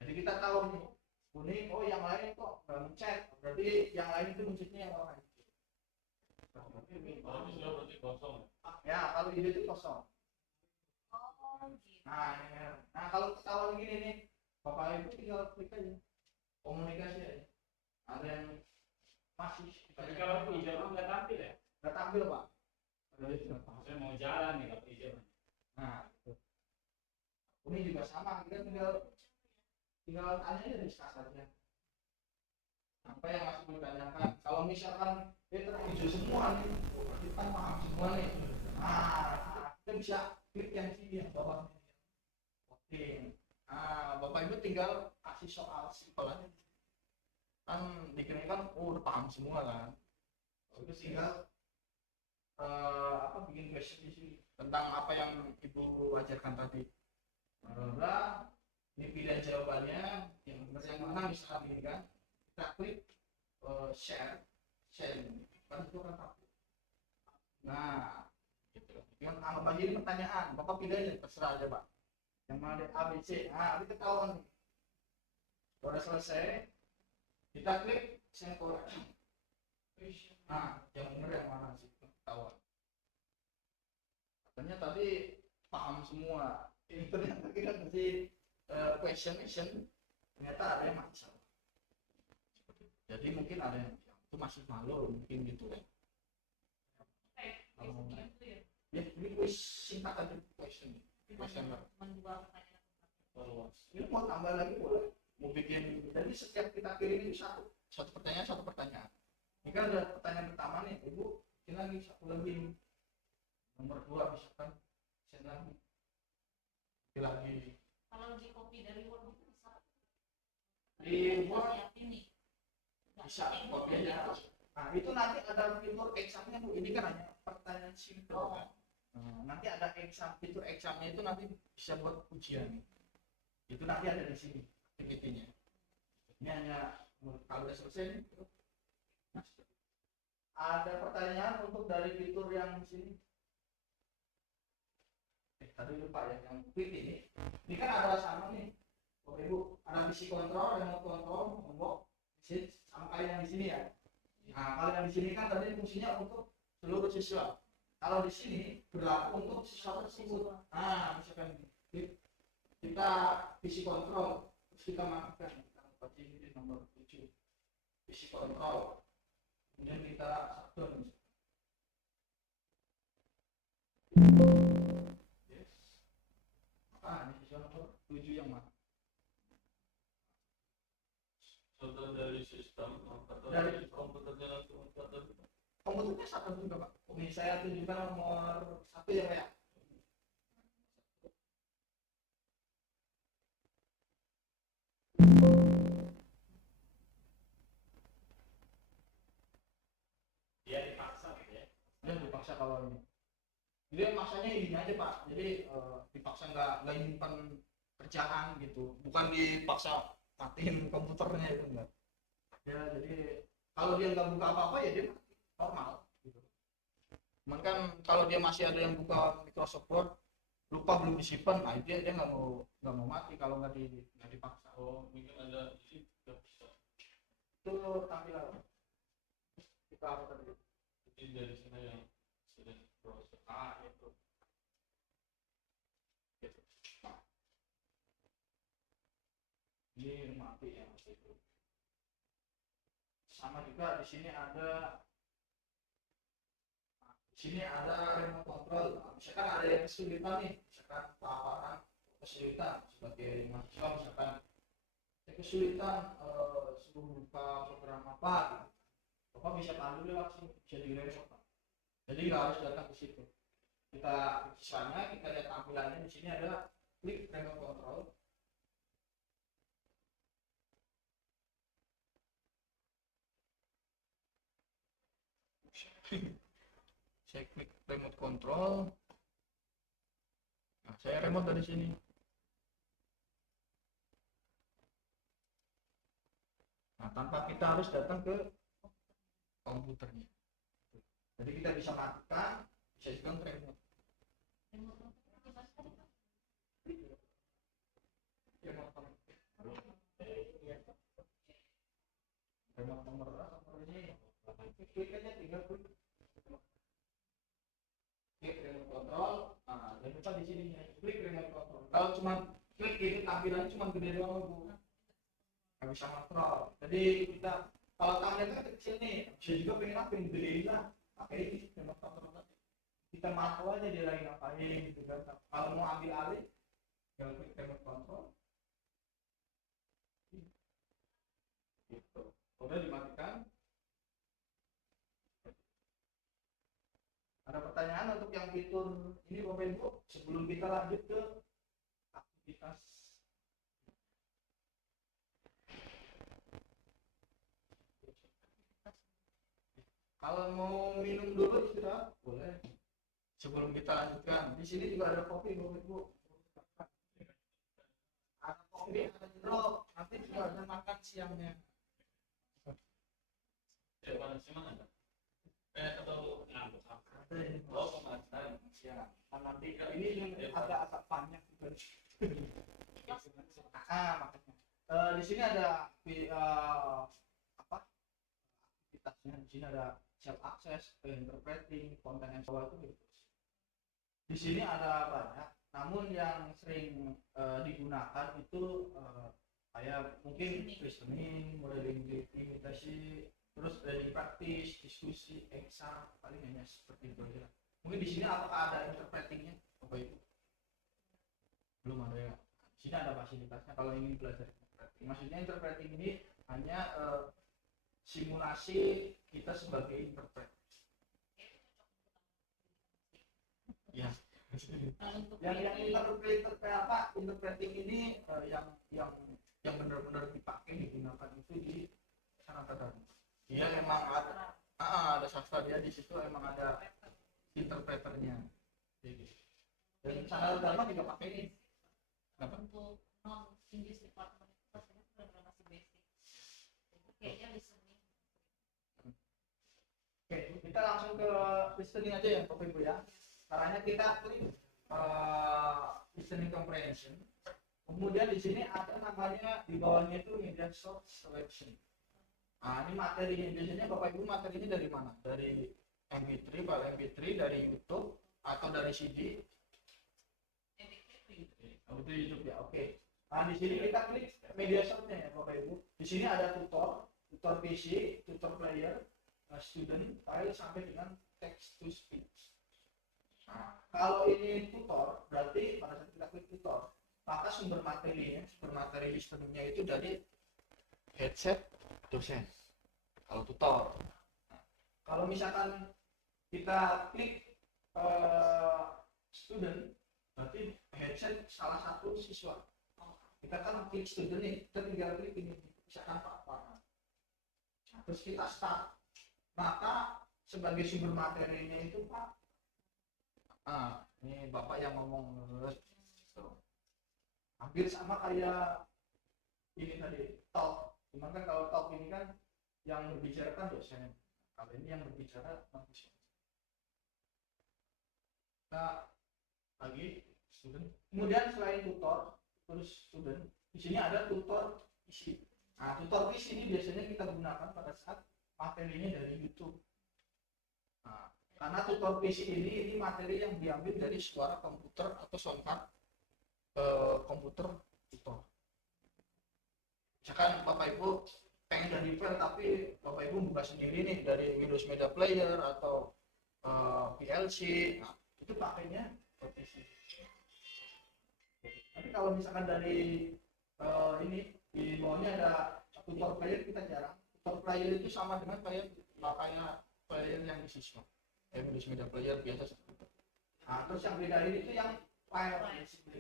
Jadi kita tahu nih, kuning, oh yang lain kok nggak mencet. Berarti yang lain itu mencetnya yang warna hijau. Kalau ini sudah berarti kosong. Ya, kalau hijau itu kosong. Oh, gitu. Nah, ini merah. Nah, kalau ketahuan gini nih, bapak ibu tinggal klik aja, komunikasi aja. Ada yang masih. Tapi kalau hijau nggak tampil ya? Nggak tampil pak. Ada yang sudah paham. Saya mau jalan nih kalau hijau. Nah, itu. Ini juga sama, kita tinggal tanya aja, diskus aja. Apa yang masih ditanyakan? Kalau misalkan hijau semua nih, kita paham semua nih. Nah, kita bisa klik yang sini, yang bawah. Oke. Nah, bapak ibu tinggal kasih soal simpel aja. Kan dikira kan, udah paham semua kan. Itu tinggal bikin question di sini tentang apa yang ibu ajarkan tadi. Nah, ini pilihan jawabannya yang mana misalkan ini kan, kita klik share kan itu kan tampil. Nah, gitu. Yang anggap aja ini pertanyaan, bapak pilih aja, terserah aja pak. Yang mana ada A, B, C. Nah, kita ketahuan nih. Udah selesai, kita klik send correction. Nah, yang benar yang mana sih? Ketahuan. Katanya tadi paham semua. Ini ternyata kita kasih question, ternyata ada yang masih salah. Jadi mungkin ada yang itu masih malu, mungkin gitu ya. Ya, ini quiz singkat aja, questionnaire. Ini mau tambah lagi boleh, mau bikin. Jadi setiap kita kirim itu satu pertanyaan. Ini kan ada pertanyaan pertama nih, ibu ini lagi satu lagi, nomor 2 misalkan, send lagi. Kalau di copy dari Word itu bisa. Di Word Ini. bisa copy aja. Nah, itu nanti ada fitur examnya bu. Ini kan hanya pertanyaan simpel kan. Nanti ada fitur examnya itu nanti bisa buat ujian. Itu nanti ada di sini aktivitinya. Ini hanya kalau udah selesai nih, Ada pertanyaan untuk dari fitur yang di sini? Tadi lupa ya, yang quick ini. Ini kan ada sama nih, Bapak Ibu. Ada PC control, remote control, unlock, sama kayak yang di sini ya. Nah, kalau yang di sini kan tadi fungsinya untuk seluruh siswa. Kalau di sini berlaku untuk siswa tersebut. Nah, misalkan kita PC control, terus kita matikan. Kita baca ini nomor 7. PC control. Kemudian kita shutdown. Yes. Maka ini siswa nomor 7 yang mana? Contoh dari sistem atau Dari komputernya langsung atau komputernya satu juga Pak. Ini saya tunjukkan nomor 1 ya Pak ya. dia dipaksa gitu ya. Dia dipaksa kalau ini. Dia maksanya ini aja Pak. Jadi dipaksa nggak nyimpan kerjaan gitu. Bukan dipaksa matiin komputernya itu enggak. Ya jadi kalau dia nggak buka apa-apa ya dia mati. Normal gitu. Cuman kan kalau dia masih ada yang buka Microsoft Word lupa belum disimpan, nah dia nggak mau mati kalau nggak dipaksa. Oh, mungkin ada ini nggak bisa. Itu tampilan kita apa tadi? Jadi dari sana yang sudah proses itu. Gitu. Nah. Ini mati ya itu. Sama juga di sini ada remote control. Nah, misalkan ada yang kesulitan nih, misalkan paparan kesulitan sebagai mahasiswa, misalkan saya kesulitan suruh buka program apa gitu. Bapak bisa pandu lewat sini, bisa di remote. Jadi nggak harus datang ke situ. Kita siswanya, kita lihat tampilannya di sini ada klik remote control. Saya klik remote control. Nah, saya remote dari sini. Nah, tanpa kita harus datang ke komputernya. Jadi kita bisa matikan, bisa juga remote. Remote nomor ini. Klik aja tinggal klik. Klik remote control. Nah, jangan lupa di sini klik remote control. Kalau cuma klik ini tampilannya cuma gede doang Bu. Nggak bisa kontrol. Jadi kita kalau tampilannya kecil nih, bisa juga pengen apa yang gedein lah. Pakai ini remote control tadi. Kita mantau aja dia lagi ngapain gitu kan. Kalau mau ambil alih, tinggal klik remote control. Gitu. Udah dimatikan. Ada pertanyaan untuk yang fitur ini Bapak Ibu sebelum kita lanjut ke aktivitas. Kalau mau minum dulu istirahat boleh. Sebelum kita lanjutkan, di sini juga ada kopi Bapak Ibu. Ada kopi, ada jeruk. Nanti juga ada makan siangnya. Mana sih mana? Atau ngambek apa? Ada ini. Oh, pemasaran. Ya, nanti ini agak panjang juga. Makanya. Di sini ada apa? Aktivitasnya di sini ada self access, interpreting, content and so itu gitu. Di sini ada banyak, namun yang sering digunakan itu kayak mungkin listening, modeling imitasi, terus reading practice, diskusi, exam, paling hanya seperti itu aja. Mungkin di sini apakah ada interpretingnya, Bapak Ibu? Belum ada ya. Di sini ada fasilitasnya kalau ingin belajar interpreting. Maksudnya interpreting ini hanya simulasi kita sebagai interpret. Ya. Yang interpreting ini yang benar-benar dipakai digunakan itu di Sanata Dharma. Dia memang ada sastra dia di situ emang ada interpreternya. Dan Sanata Dharma juga pakai ini. Kenapa? Untuk non English department itu sebenarnya masih basic. Jadi kayaknya listening. Kita langsung ke listening aja ya Bapak Ibu ya. Caranya kita klik listening comprehension. Kemudian di sini ada namanya di bawahnya itu media source selection. Nah, ini materinya biasanya Bapak Ibu materinya dari mana? Dari MP3, file MP3, dari YouTube atau dari CD? Oh, itu YouTube ya. Oke. Nah, di sini kita klik media source-nya ya Bapak Ibu. Di sini ada tutor PC, tutor player, student, file sampai dengan text to speech. Nah, kalau ini tutor, berarti pada saat kita klik tutor, maka sumber materi listeningnya itu dari headset dosen. Kalau tutor. Nah, kalau misalkan kita klik student, berarti headset salah satu siswa. Kita kan klik student nih, kita tinggal klik ini, misalkan apa. Terus kita start. Maka sebagai sumber materinya itu Pak, ini Bapak yang ngomong, hampir sama kayak ini tadi talk. Cuman kan kalau talk ini kan yang berbicara kan dosen, kalau ini yang berbicara manusia. Nah, lagi student. Kemudian selain tutor, terus student, di sini ada tutor PC. Nah, tutor PC ini biasanya kita gunakan pada saat materinya dari YouTube. Nah, karena tutor PC ini materi yang diambil dari suara komputer atau soundcard komputer tutor. Misalkan Bapak Ibu pengen jadi file tapi Bapak Ibu buka sendiri nih dari Windows Media Player atau PLC, nah, itu pakainya PC. Tapi kalau misalkan dari ini di bawahnya ada tutor player, kita jarang. Tutor player itu sama dengan kayak player yang di siswa. Windows Media Player biasa seperti itu. Nah, terus yang beda ini itu yang file.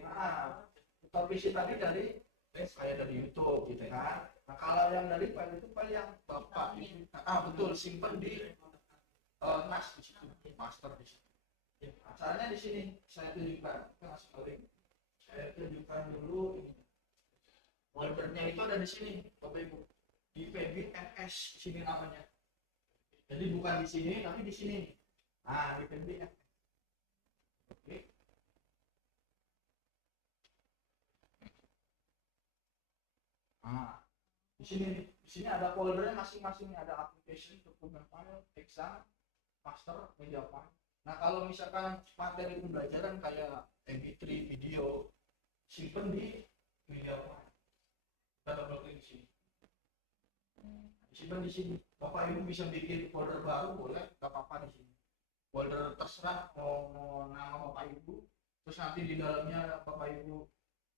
Nah, tutor PC tadi dari kayak dari YouTube gitu kan. Nah, kalau yang dari file itu file yang Bapak ini, betul, simpan di NAS di situ, master di situ. Nah, caranya di sini saya tunjukkan, kita masuk link. Saya tunjukkan dulu ini. Foldernya itu ada di sini, Bapak Ibu. Di PBFS sini namanya. Jadi bukan di sini, tapi di sini. Nah, di PBFS. Oke. Nah, di sini ada foldernya masing-masing, ada application, dokumen file, exam, master, media file. Nah, kalau misalkan materi pembelajaran kayak MP3, video, simpen di media file. Kita double klik di sini. Simpan di sini. Bapak Ibu bisa bikin folder baru boleh, nggak apa-apa di sini. Folder terserah mau nama Bapak Ibu. Terus nanti di dalamnya Bapak Ibu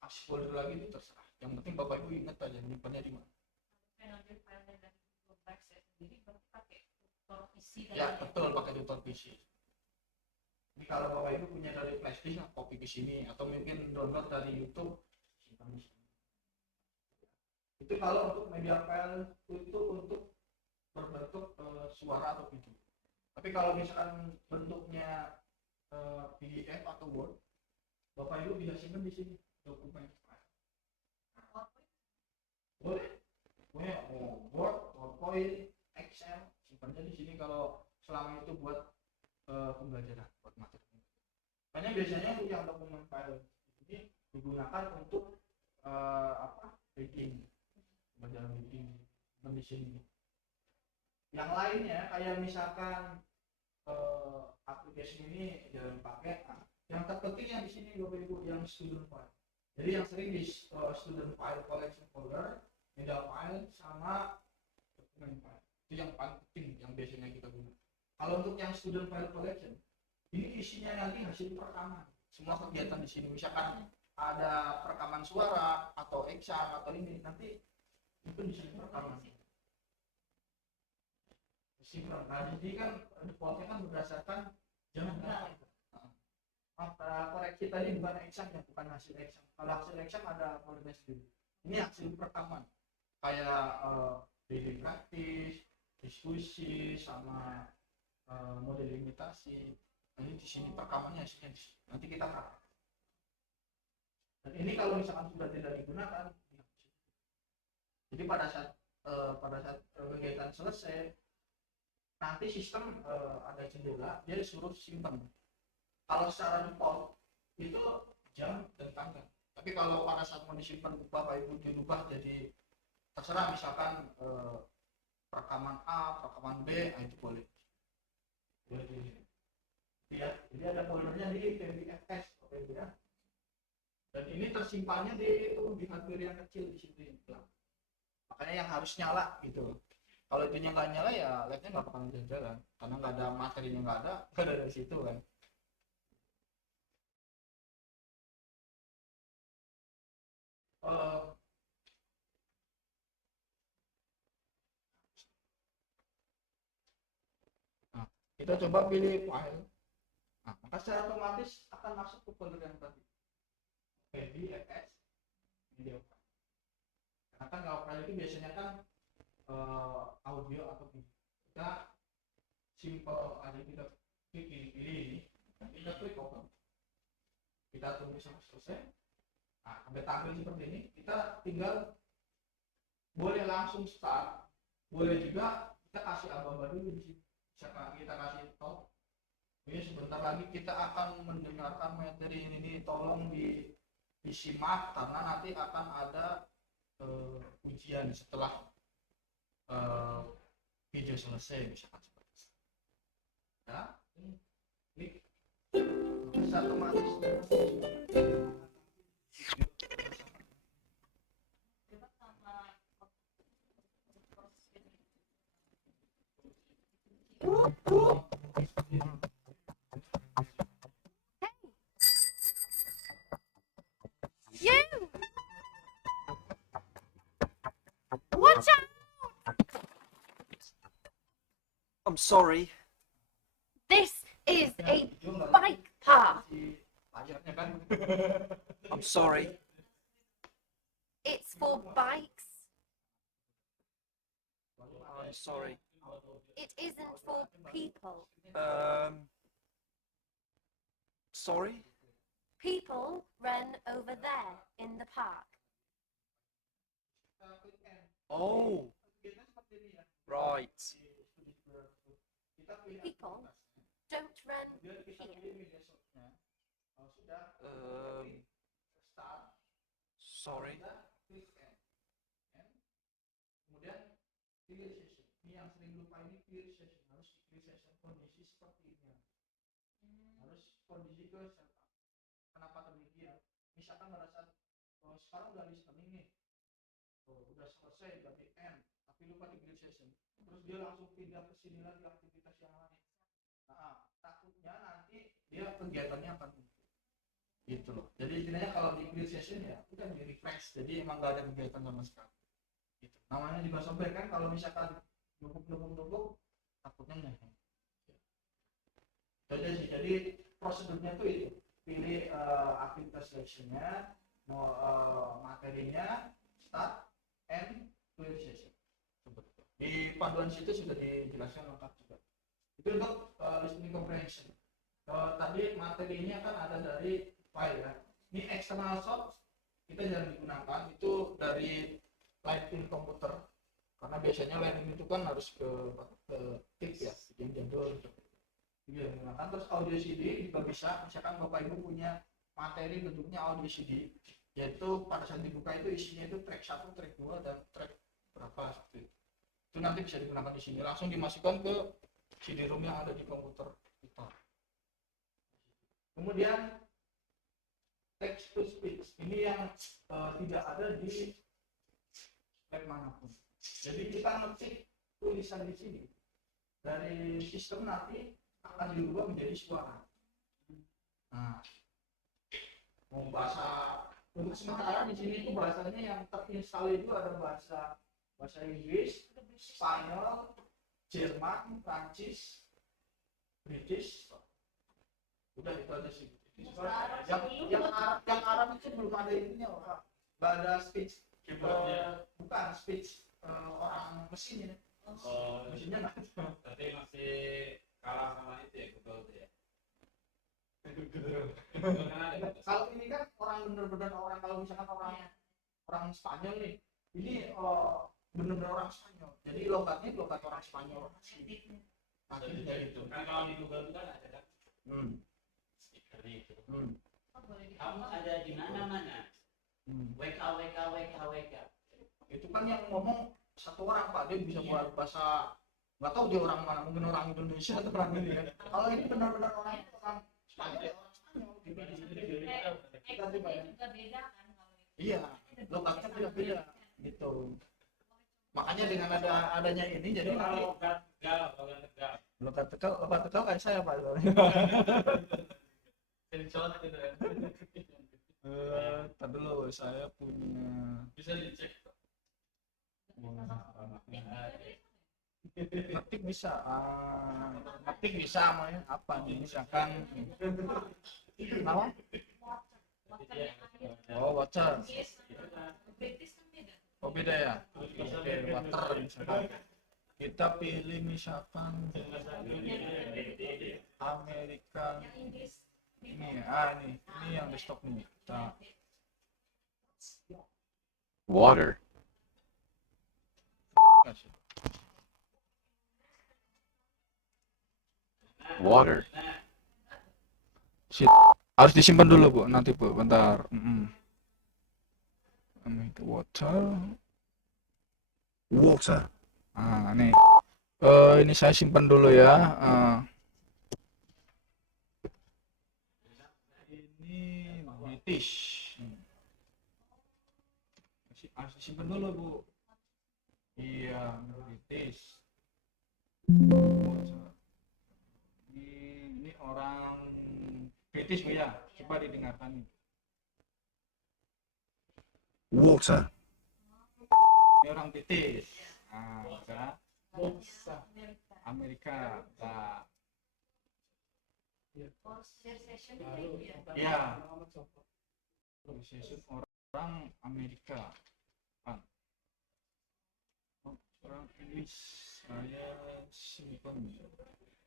kasih folder lagi itu terserah. Yang penting Bapak Ibu ingat aja nyimpannya di mana. Ya betul, pakai tutor PC. Jadi kalau Bapak Ibu punya dari flash disk, copy ke sini atau mungkin download dari YouTube, simpan di sini. Itu kalau untuk media file itu untuk berbentuk suara atau video. Tapi kalau misalkan bentuknya PDF atau Word, Bapak Ibu bisa simpan di sini dokumen file. Boleh, Word, PowerPoint, Excel, simpannya di sini kalau selama itu buat pembelajaran, buat materi. Makanya biasanya yang dokumen file ini digunakan untuk reading, pembelajaran reading, di sini. Yang lainnya kayak misalkan aplikasi ini jangan pakai. Yang terpenting yang di sini Bapak Ibu yang student file. Jadi yang sering di student file collection folder, media file sama dokumen file. Itu yang paling penting yang biasanya kita gunakan. Kalau untuk yang student file collection, ini isinya nanti hasil perekaman. Semua kegiatan di sini, misalkan ada perekaman suara atau exam atau ini nanti itu di sini perekaman. Nah, jadi kan defaultnya kan berdasarkan jangan koreksi tadi bukan exam ya, bukan hasil exam. Kalau hasil exam ada folder sendiri. Ini hasil perekaman kayak daily practice, diskusi sama model imitasi. Nah, ini di sini perekamannya hasilnya di sini. Nanti kita pakai. Dan ini kalau misalkan sudah tidak digunakan, jadi pada saat kegiatan selesai, nanti sistem ada jendela, dia disuruh simpan. Kalau secara default itu jam dan tanggal. Tapi kalau pada saat mau disimpan Bapak Ibu dirubah jadi terserah, misalkan rekaman A, rekaman B, nah itu boleh. Ya, jadi ada foldernya di PBFS, Bapak Ibu ya. Dan ini tersimpannya di hardware yang kecil di situ yang bilang. Makanya yang harus nyala gitu. Kalau itu nggak nyala ya labnya nggak bakal jalan, karena nggak ada materinya, nggak ada dari situ kan. Eh, Nah, kita coba pilih file. Nah, maka secara otomatis akan masuk ke folder yang tadi. PBFS video file. Karena kan kalau file itu biasanya kan audio atau video. Kita simple aja, kita pilih ini, kita klik open. Kita tunggu sampai selesai. Nah, sampai tampil seperti ini, kita tinggal boleh langsung start, boleh juga kita kasih aba-aba dulu di sini. Kita kasih tahu, ini sebentar lagi kita akan mendengarkan materi ini, tolong disimak karena nanti akan ada ujian setelah video selesai, misalkan seperti itu. Ya, klik, bisa otomatis. You! Watch out! I'm sorry. This is a bike path. I'm sorry. It's for bikes. I'm sorry. It isn't for people. Sorry? People run over there in the park. Oh, right. People don't run here. Sorry. Kemudian clear session. Ini yang sering lupa, ini clear session. Harus di clear session kondisi seperti ini. Harus kondisi ke setup. Kenapa demikian? Misalkan pada saat sekarang udah listening nih, udah selesai, udah di end, tapi lupa di clear session. Terus dia langsung pindah ke sini lagi aktivitas yang lain. Nah, takutnya nanti dia kegiatannya akan gitu loh. Jadi istilahnya kalau di clear session ya udah di refresh, jadi emang nggak ada kegiatan sama sekali. Gitu. Namanya juga software kan, kalau misalkan nubuk takutnya ngeheng. Jadi prosedurnya tuh itu, pilih aktivitas sessionnya, mau materinya, start, end, clear session. Di panduan situ sudah dijelaskan lengkap juga. Itu untuk listening comprehension. Tadi materinya kan ada dari file ya. Ini external source kita jarang digunakan, itu dari Lighting komputer, karena biasanya lighting itu kan harus ke tip ya, yang jadul gitu. Terus audio CD juga bisa, misalkan Bapak Ibu punya materi bentuknya audio CD, yaitu pada saat dibuka itu isinya itu track 1, track 2, dan track berapa seperti itu. Itu nanti bisa digunakan di sini, langsung dimasukkan ke CD-ROM yang ada di komputer kita. Kemudian text to speech, ini yang tidak ada di web manapun. Jadi kita ngetik tulisan di sini, dari sistem nanti akan diubah menjadi suara. Nah, mau bahasa untuk sementara di sini itu bahasanya yang terinstal itu ada bahasa Inggris, Spanyol, Jerman, Prancis, British. Udah itu aja sih. Yang Arab itu belum ada ininya, nggak ada speech. Bukan speech orang mesin ya. Mesinnya nggak. Berarti masih kalah sama itu ya, betul ya. Kalau ini kan orang bener-bener orang, kalau misalkan orang Spanyol nih, ini bener-bener orang Spanyol. Jadi logatnya logat orang Spanyol. Akhirnya kayak gitu. Kan kalau di Google itu kan ada kan Hmm. stikernya itu. Hmm. Oh, boleh di- Kamu ada di mana-mana. Hmm. WK. Itu kan yang ngomong satu orang Pak, dia bisa bahasa nggak tahu dia orang mana, mungkin orang Indonesia atau orang ini kan. Kalau ini benar-benar orang Spanyol ya orang Spanyol. Accentnya juga beda kan kalau itu. Iya, lokasinya beda-beda gitu. Makanya dengan adanya ini jadi nanti Logat Tegal. logat Tegal kayak saya Pak. Jadi contoh itu kan. Tar dulu saya punya Bisa dicek. ngetik bisa, ngetik bisa namanya apa nih misalkan apa? Oh water, Yes, British kan beda. oh beda ya. Oke water misalkan kita pilih misalkan Amerika Yang Inggris ini, ini yang desktop nih. Kita Water. kasih. Water. Harus disimpan dulu Bu, nanti Bu, bentar. Itu water. Nih. Ini saya simpan dulu ya. Ini British. Harus disimpan dulu Bu. Iya, British. Ini orang British Bu ya. Coba didengarkan. Water. Ini orang British. Nah, Amerika. Nah, Session itu ya. ya. Pronunciation orang Amerika. Orang Inggris. Saya simpan.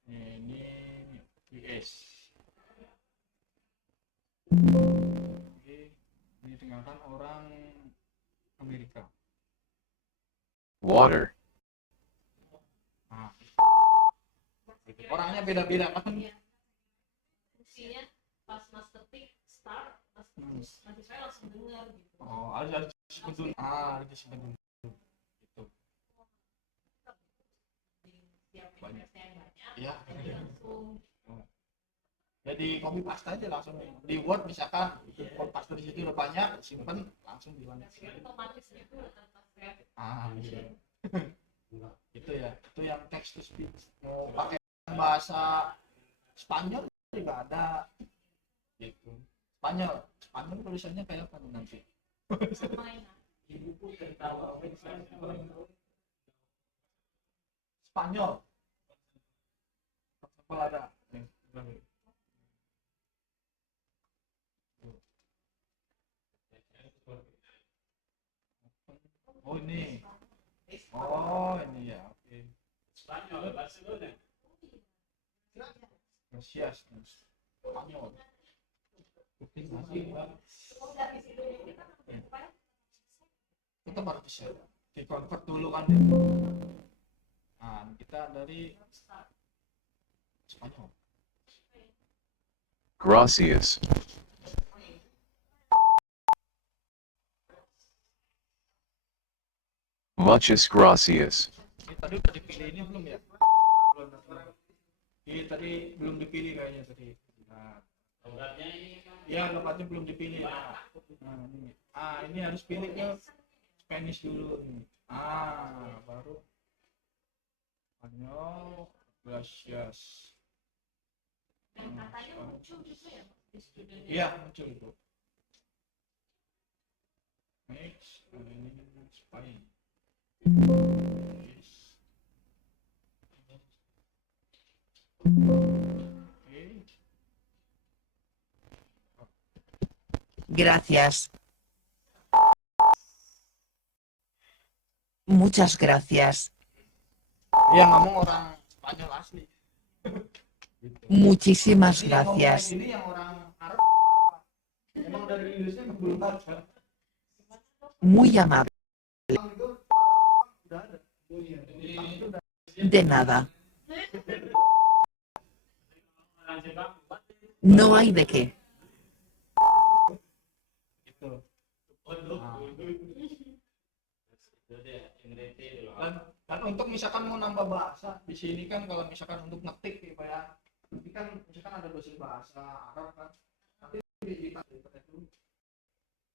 Ini US. Oke, ini tinggalkan orang Amerika. Water. Nah, orangnya beda-beda kan? Iya. Fungsinya pas Mas ketik start, nanti saya langsung dengar gitu. Oh, harus disimpan dulu. Harus disimpan dulu. Gitu. Setiap Banyak. saya banyak, Iya. jadi langsung Jadi copy paste aja langsung di Word misalkan copy paste di situ udah banyak, simpen langsung dilanjut. otomatis itu udah tanpa saya. Iya. Itu ya, itu yang text to speech. Mau pakai bahasa Spanyol juga ada. Gitu. Spanyol tulisannya kayak apa nanti? Sama yang Spanyol. Apa ada? Oh ini. Oh ini ya. Oke. Spanyol, Barcelona. Gracias. Spanyol. oh, dari situ kita supaya Kita baru bisa di convert dulu kan. Nah kita dari Spanyol. Gracias. Muchas gracias. Ini tadi udah dipilih ini belum ya? Belum. Ini tadi belum dipilih kayaknya tadi. Nah, Logatnya ini kan. ya logatnya belum dipilih. Nah, ini harus pilih ke Spanish dulu nih. Baru Spanyol. Gracias. dan katanya muncul juga ya Mas, di student Iya muncul itu. Next, ini Spain. Yes. Okay. Gracias. Muchas gracias. Yang ngomong orang Spanyol asli. Muchísimas Ini yang ngomong gracias. kayak gini yang orang Arab emang dari Indonesia belum ada. Muy amable. Itu udah ada. Itu udah De nada. Orang Jepang buat No hay de qué. gitu. untuk Nah. itu dia ingredients dulu. Dan untuk misalkan mau nambah bahasa di sini kan, kalau misalkan untuk ngetik nih Pak ya, nanti kan misalkan ada dosen bahasa Arab kan, nanti di internet dulu.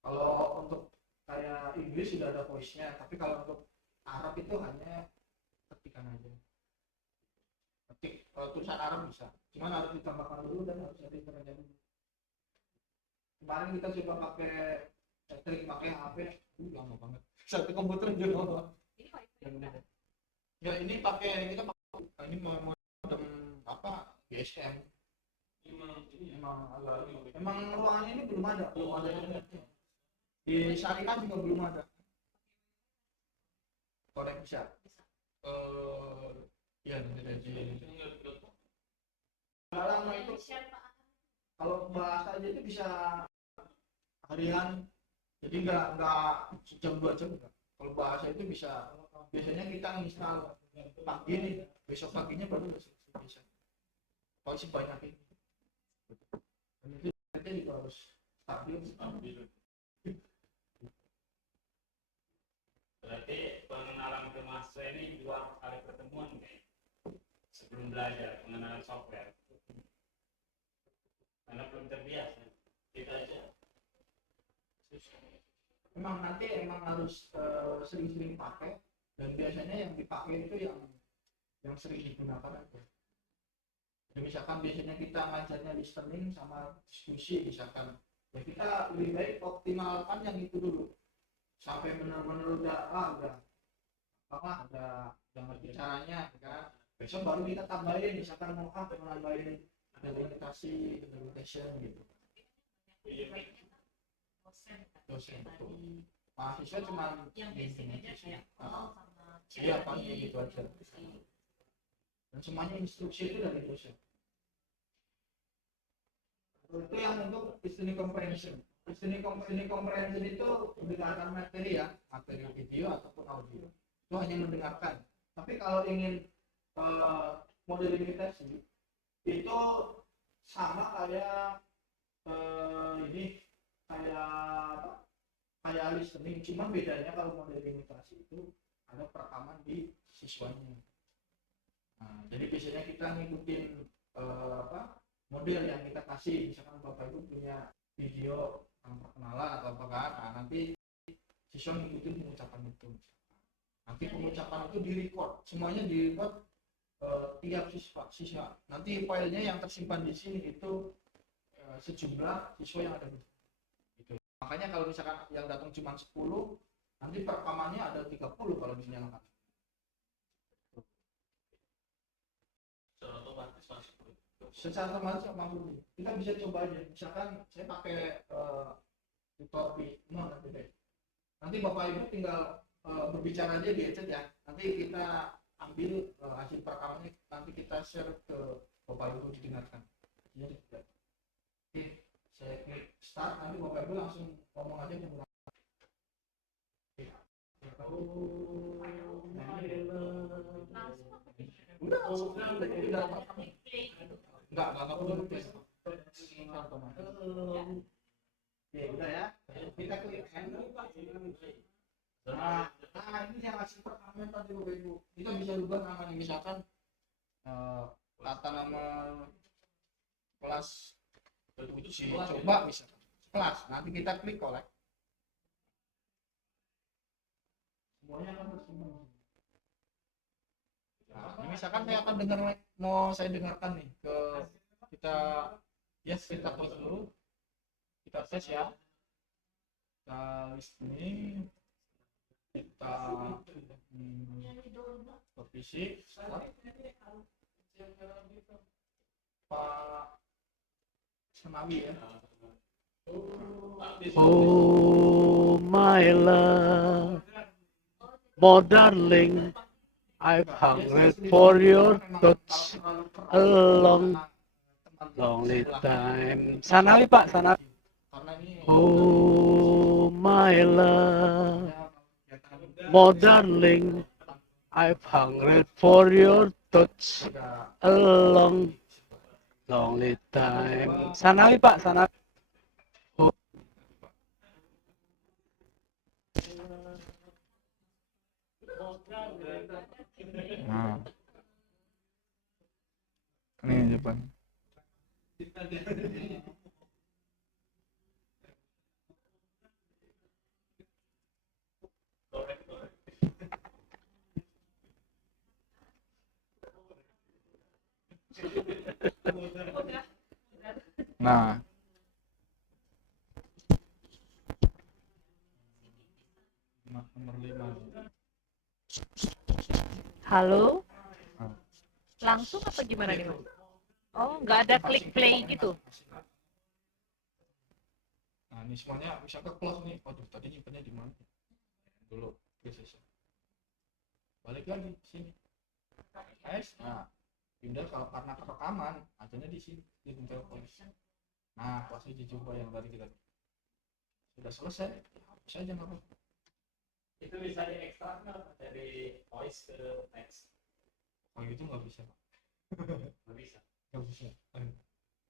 Kalau untuk kayak Inggris sudah ada voice-nya, tapi kalau untuk Arab itu hanya ketikan aja. Ketik tulisan Arab bisa, cuman harus ditambahkan dulu dan harus ada internetnya dulu. Kemarin kita coba pakai setting pakai HP, lama banget. Satu komputer juga. Ini wifi. Ya ini pakai kita pakai ini modem apa GSM. Emang ruangan ini belum ada internetnya. Di Syariah juga belum ada. Korek bisa. Ya nanti lama itu kalau bahasa aja itu bisa harian, jadi nggak sejam 2 jam enggak. Kalau bahasa itu bisa, biasanya kita install pagi nih, besok paginya baru bisa. Kalau sih banyak ini, dan itu nanti juga harus stabil. Berarti pengenalan ke mahasiswa ini 2 kali pertemuan nih sebelum belajar pengenalan software. Karena belum terbiasa, kita aja. Emang harus sering-sering pakai, dan biasanya yang dipakai itu yang sering digunakan aja. Jadi misalkan biasanya kita ngajarnya listening sama diskusi misalkan, ya kita lebih baik optimalkan yang itu dulu sampai benar-benar udah ngerti caranya kan. Besok baru kita tambahin, misalkan mau nambahin delimitasi gitu. Dosen mahasiswa cuma yang basic aja kayak call sama chat. iya paling gitu aja, dan semuanya instruksi itu dari dosen. Itu yang untuk listening comprehension. Listening comprehension itu mendengarkan materi ya, materi video ataupun audio, itu hanya mendengarkan. Tapi kalau ingin model limitasi itu sama kayak kayak listening, cuma bedanya kalau model limitasi itu ada perekaman di siswanya. Nah, jadi biasanya kita ngikutin model yang kita kasih, misalkan Bapak Ibu punya video perkenalan atau apa kan, nah, nanti siswa ngikutin pengucapan itu. Nanti pengucapan itu direcord, semuanya direcord tiap siswa. Nanti filenya yang tersimpan di sini itu sejumlah siswa yang ada di sini. Gitu. Makanya kalau misalkan yang datang cuma 10, nanti perekamannya ada 30 kalau dinyalakan. Secara otomatis mampu. Kita bisa coba aja. Misalkan saya pakai tutor nanti Bapak Ibu tinggal berbicara aja di headset ya. Nanti kita ambil hasil perekamannya, nanti kita share ke Bapak Ibu didengarkan. Oke, saya klik start, nanti Bapak Ibu langsung ngomong aja menggunakan. Enggak perlu play. Oke, udah ya. Kita klik end. Nah, ini yang hasil perekaman tadi Bapak Ibu. Kita bisa ubah namanya, misalkan kata nama kelas uji coba misalkan kelas. Nanti kita klik collect. Semuanya akan tersimpan. Nah, ini misalkan saya akan saya dengarkan nih ke kita kita close dulu. Kita tes ya. Kita listening. Kita fisik Pak Sanawi ya. Oh my love, oh darling, I've hungered for your touch a lonely time. Sanawi Pak, Sanawi. Oh my love, oh darling, I've hungered for your touch Ada a long, lonely time. Sanawi Pak, Sanawi. Nah, ini Jepang. Nah, nomor 5. Halo, Ah. langsung apa gimana nih Mas? Oh, nggak ada klik play gitu. Nah, ini semuanya bisa ke close nih. Waduh, tadi nyimpennya di mana? Dulu, proses. Balik lagi sini. Guys, nah, pindah kalau karena rekaman, akhirnya di sini di telepon. Nah, posisi dicoba yang tadi kita sudah selesai, ya, hapus aja nggak apa-apa. Itu bisa diekstrak nggak dari voice ke text? Kalau gitu nggak bisa, Nggak bisa. nggak bisa.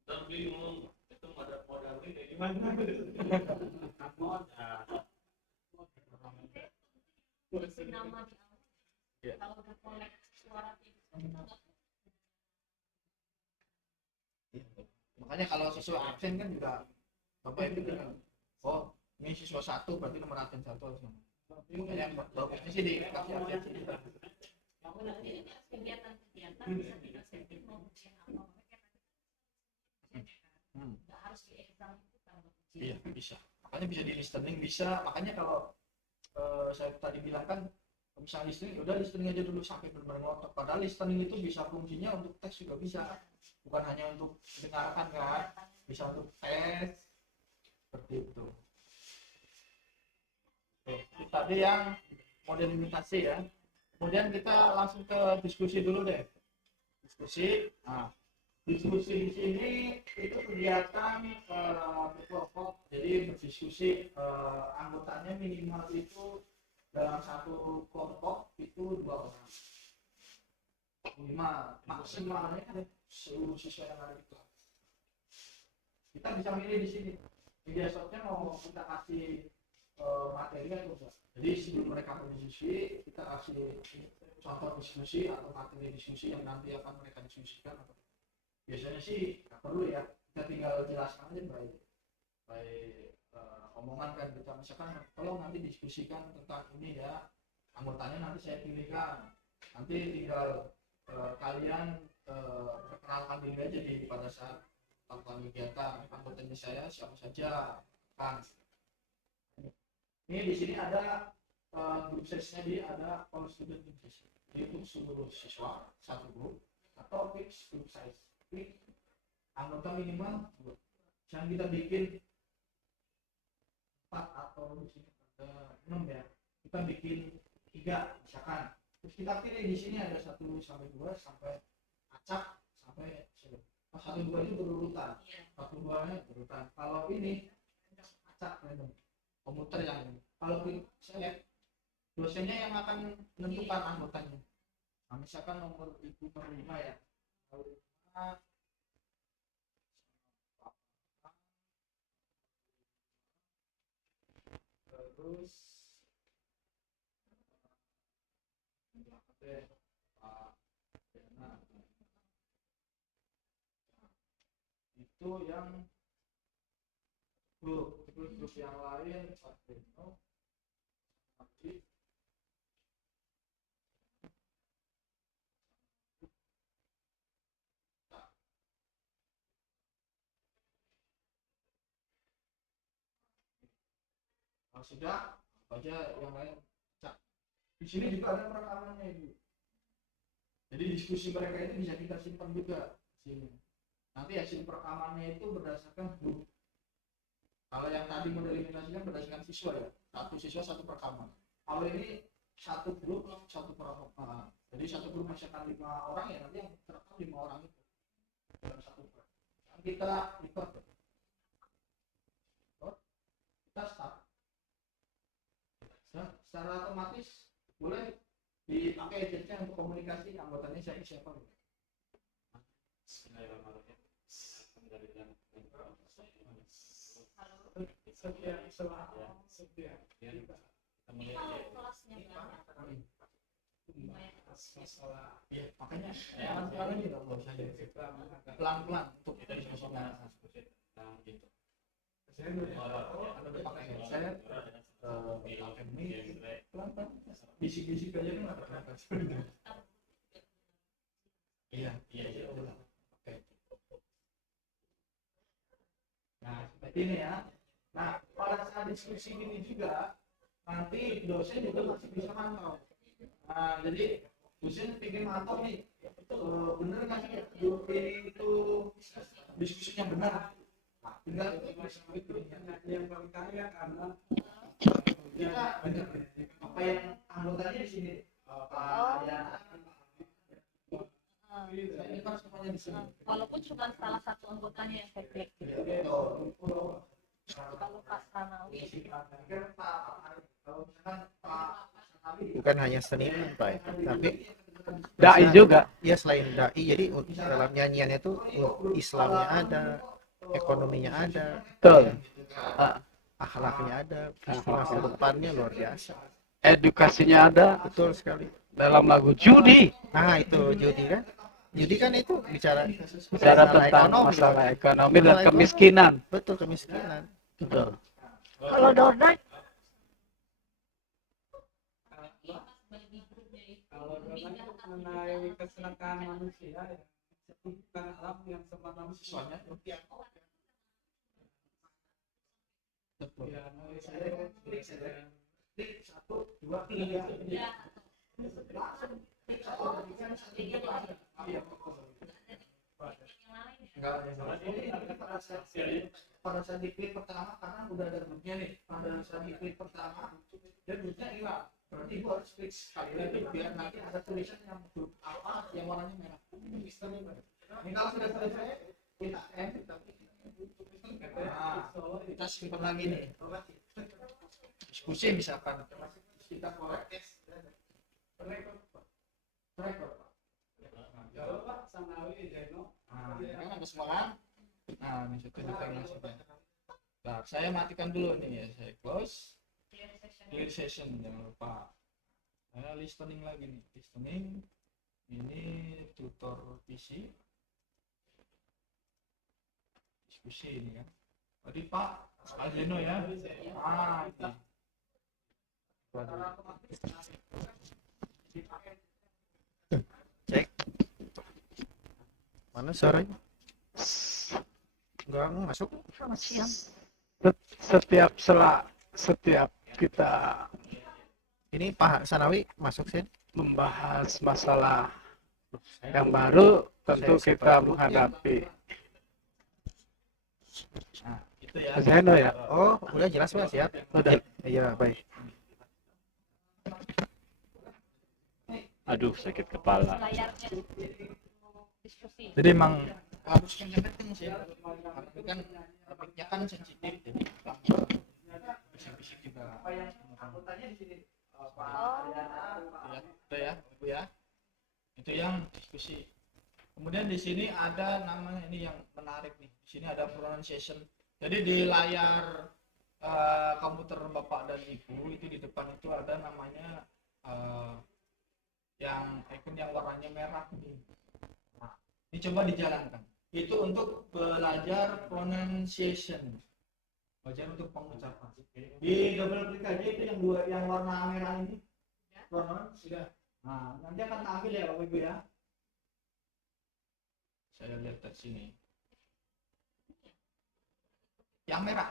Dan bingung itu modal ini dari mana? Modal. Isi nama di awal. Iya. Kalau udah connect suara itu Makanya kalau siswa absen kan juga bapak ibu tinggal, oh ini siswa 1 berarti nomor absen 1 harus nomor. Makanya bagusnya sih dikasih absen sini. nanti kegiatan-kegiatan bisa kita setting mau ujian apa mereka nggak harus di exam itu kan Iya bisa. Makanya bisa di listening bisa. Makanya kalau saya tadi bilang kan, misalnya listening, udah listening aja dulu sampai benar-benar ngotot. Padahal listening itu bisa fungsinya untuk tes juga bisa, bukan hanya untuk mendengarkan kan, bisa untuk tes seperti itu. Oke, itu tadi yang model imitasi ya. Kemudian kita langsung ke diskusi dulu deh. Diskusi. Nah, diskusi di sini itu kegiatan berkelompok. Jadi berdiskusi, anggotanya minimal itu dalam satu kelompok itu 2 orang. Minimal, maksimalnya seluruh siswa yang ada di kelas. Kita bisa milih di sini. Media sosial mau kita kasih materi kan juga. Jadi sebelum mereka berdiskusi, kita kasih contoh diskusi atau materi diskusi yang nanti akan mereka diskusikan. Atau biasanya sih nggak perlu ya, kita tinggal jelaskan aja baik omongan kan kita, misalkan tolong nanti diskusikan tentang ini ya, anggotanya nanti saya pilihkan, nanti tinggal kalian perkenalkan diri aja pada saat melakukan kegiatan, anggotanya saya siapa saja kan. Ini di sini ada grup sesnya, dia ada all student group session. Jadi untuk seluruh siswa satu grup atau fix group size. Fix anggota minimal 2. Jangan kita bikin 4 atau di sini ada 6 ya. Kita bikin 3 misalkan. Terus kita pilih di sini ada 1 sampai 2 sampai acak sampai 1. 1 2 itu berurutan. 1 2 nya berurutan. Kalau ini acak random. Komputer yang ini. Kalau saya dosennya yang akan menentukan anggotanya. Nah, misalkan nomor 5 ya. Terus itu yang grup yang lain sudah aja yang lain. Di sini juga ada perekamannya ibu. Jadi diskusi mereka itu bisa kita simpan juga di sini. Nanti hasil perekamannya itu berdasarkan grup. Kalau yang tadi model imitasinya berdasarkan siswa ya, 1 siswa 1 perekaman. Kalau ini 1 grup 1 perekaman. Jadi 1 grup misalkan 5 orang ya, nanti yang terekam 5 orang itu dalam 1 grup. Nah, kita record ya. Kita start. Secara otomatis boleh dipakai saya siapa? Bismillahirrahmanirrahim. Iya, makanya pelan-pelan aja dong, nggak usah jadi pelan-pelan untuk diskusinya gitu. Kalau udah pakai headset, pakai mic, pelan-pelan, bisik-bisik aja kan nggak apa-apa. Iya, udah. Oke. Nah, seperti ini ya. Nah, pada saat diskusi ini juga, nanti dosen juga masih bisa mantau. Nah, jadi dosen pengen mantau nih, bener nggak sih itu diskusinya benar? Nah, tinggal itu yang paling kaya karena kita benar apa yang anggotanya di sini, Pak Yana. Ini kan semuanya di sini. Walaupun cuma salah satu anggotanya yang saya klik. Kalau Pak Sanawi, Bukan hanya seniman Pak, tapi Dai juga. ya selain dai, jadi dalam nyanyiannya itu Islamnya ada, ekonominya ada, Betul. akhlaknya ada, masa depannya luar biasa. Edukasinya ada. Betul sekali. Dalam lagu Judi Nah itu Judi kan itu bicara tentang masalah ekonomi dan Masalah kemiskinan. betul, kemiskinan. Betul. Kalau donat, Kalau donat itu mengenai kecelakaan manusia ya, bukan alam yang semalam Siswanya ya, saya klik 1, 2, 3. Pada saat di klik pertama karena udah ada grupnya nih, pada saat di klik pertama dan grupnya hilang, berarti gua harus klik sekali lagi biar nanti ada tulisan yang grup apa yang warnanya merah. Ini kalau sudah selesai kita end, kita simpan lagi nih diskusi misalkan kita korek kalau Pak Sanawi Jeno kan ada semua kan. Nah, di situ juga masuknya. Nah, saya matikan dulu nih ya, saya close. Clear session, jangan lupa. Saya listening lagi nih, listening. Ini tutor PC. Diskusi ini kan. Tadi Pak Aldino ya. Ah, ini. Cek. Mana suaranya? Enggak masuk. selamat siang. Setiap kita Ini Pak Sanawi masuk sih. membahas masalah yang baru, tentu kita menghadapi. Nah, itu ya. Mas Heno ya. Oh, udah jelas Pak, siap. Udah. Iya, baik. Aduh, sakit kepala. layarnya diskusi. Jadi emang harus kenceng-kenceng sih. Tapi kan topiknya kan sensitif, jadi bisik-bisik juga. Anggotanya di sini. Ya, itu ya, Ibu ya. Itu yang diskusi. Kemudian di sini ada namanya, ini yang menarik nih. Di sini ada pronunciation. Jadi di layar komputer Bapak dan Ibu itu di depan itu ada namanya yang icon yang warnanya merah nih. Nah, ini coba dijalankan. Itu untuk belajar pronunciation. Belajar untuk pengucapan. Di double klik aja itu yang dua yang warna merah ini. Pronoun sudah. Nah, nanti akan tampil ya Bapak Ibu ya. Saya lihat dari sini. Yang merah.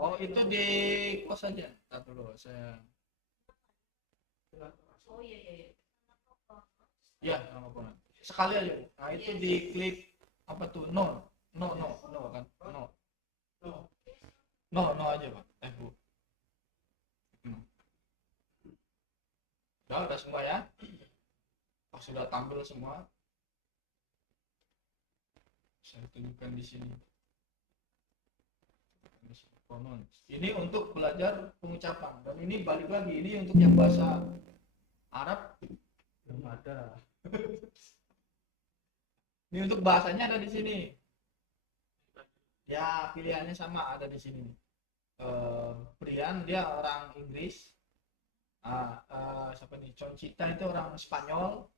Oh, itu di close saja. Ntar dulu saya. Oh iya iya. Iya. Ya, nama apa? Sekali aja. Nah, itu diklik apa tuh? No kan? No aja Pak. Bu. Udah semua ya. Oh, sudah tampil semua. Saya tunjukkan di sini. Pronouns. Ini untuk belajar pengucapan dan ini balik lagi ini untuk yang bahasa Arab Belum ada. Ini untuk bahasanya ada di sini. Ya, pilihannya sama ada di sini. Brian dia orang Inggris. Siapa nih? Conchita itu orang Spanyol.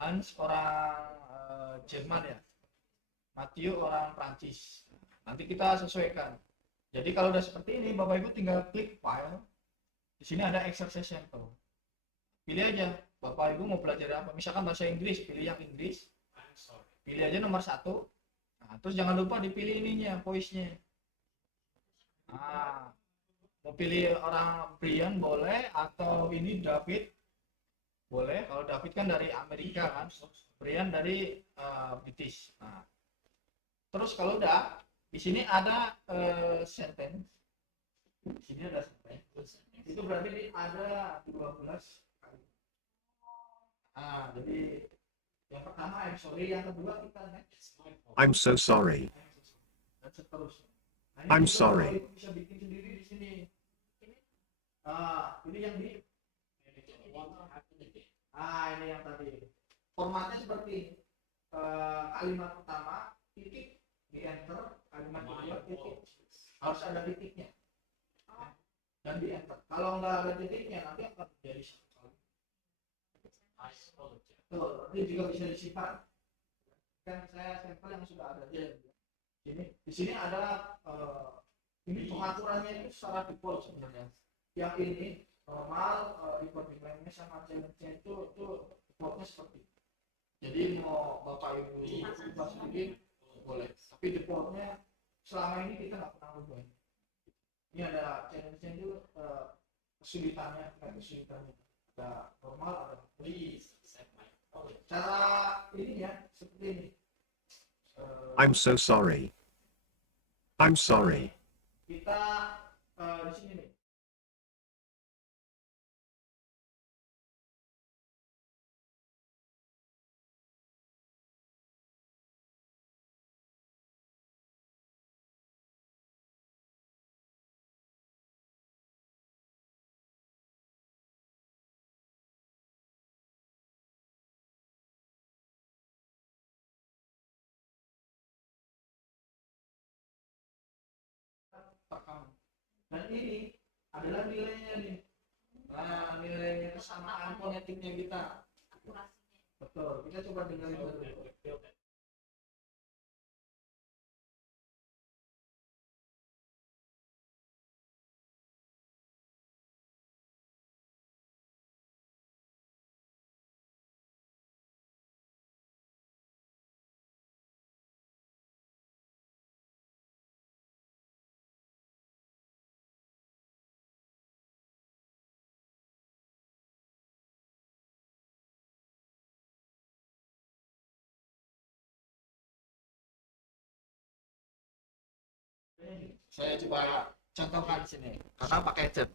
Hans orang Jerman ya. Matthew orang Prancis. Nanti kita sesuaikan. Jadi kalau udah seperti ini, Bapak Ibu tinggal klik file. Di sini ada exercise sample. Pilih aja, Bapak Ibu mau belajar apa. Misalkan bahasa Inggris, pilih yang Inggris. Pilih aja nomor 1. Nah, terus jangan lupa dipilih ininya, voice-nya. Nah, mau pilih orang Brian boleh, atau ini David boleh. Kalau David kan dari Amerika kan, Brian dari British. Nah, terus kalau udah di sini ada sentence. Di sini ada sentence. Itu berarti ada 12 kali. Nah, jadi yang pertama I'm sorry, yang kedua kita next. I'm so sorry. Dan seterusnya. Nah, I'm juga sorry. Bapak Ibu bisa bikin sendiri di sini. Ini yang di. Ini yang tadi. Formatnya seperti kalimat pertama titik di enter, kalimat kedua titik, harus ada titiknya dan di enter. Kalau nggak ada titiknya nanti akan menjadi satu kali. Tuh, nanti juga bisa disimpan. Kan saya sampel yang sudah ada aja. Di sini ada ini pengaturannya itu secara default sebenarnya. Yang ini normal, recording lengthnya sama challenge-nya itu defaultnya seperti itu. Jadi mau Bapak Ibu ubah sedikit boleh, tapi defaultnya selama ini kita nggak pernah ubah. Ini ada challenge-nya itu kesulitannya, ada normal, ada cara ini ya seperti ini. I'm so sorry. I'm sorry. Kita di sini nih. Dan ini adalah nilainya nih. Nah, nilainya kesamaan fonetiknya kita. Betul, kita coba dengerin dulu. Saya coba contohkan di sini karena pakai chat.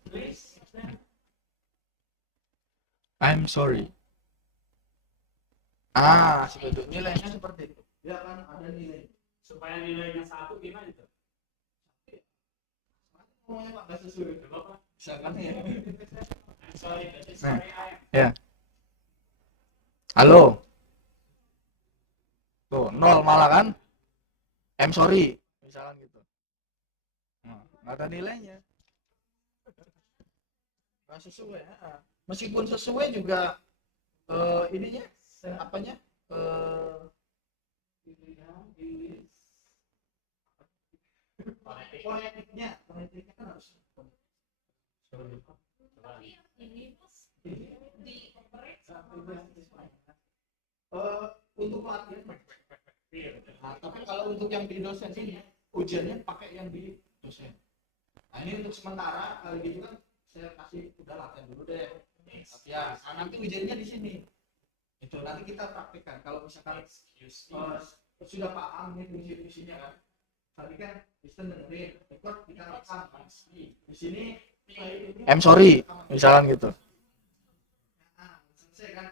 I'm sorry. Seperti nilainya seperti itu. Ya kan ada nilai. Supaya nilainya 1 gimana itu? Semuanya Pak nggak sesuai. Bapak, Misalkan ya. sorry, Ya. Halo. Tuh, 0 malah kan? I'm sorry. Misalkan gitu. Nah, nggak ada nilainya. Nggak sesuai. Meskipun sesuai juga ininya apanya? Fonetiknya kan harus. Tapi ini mas di operate Untuk pelatihan. Nah, tapi kalau untuk yang di dosen ini ujiannya pakai yang di dosen. Nah, ini untuk sementara kalau gitu kan saya kasih udah latihan dulu deh. Latihan. Nah, nanti ujiannya di sini. Itu nanti kita praktekkan. Kalau misalkan sudah paham nih fungsi-fungsinya kan. Tadi kan listen dengerin, record kita rekam. Di sini I'm sorry, misalkan gitu. Nah, selesai kan.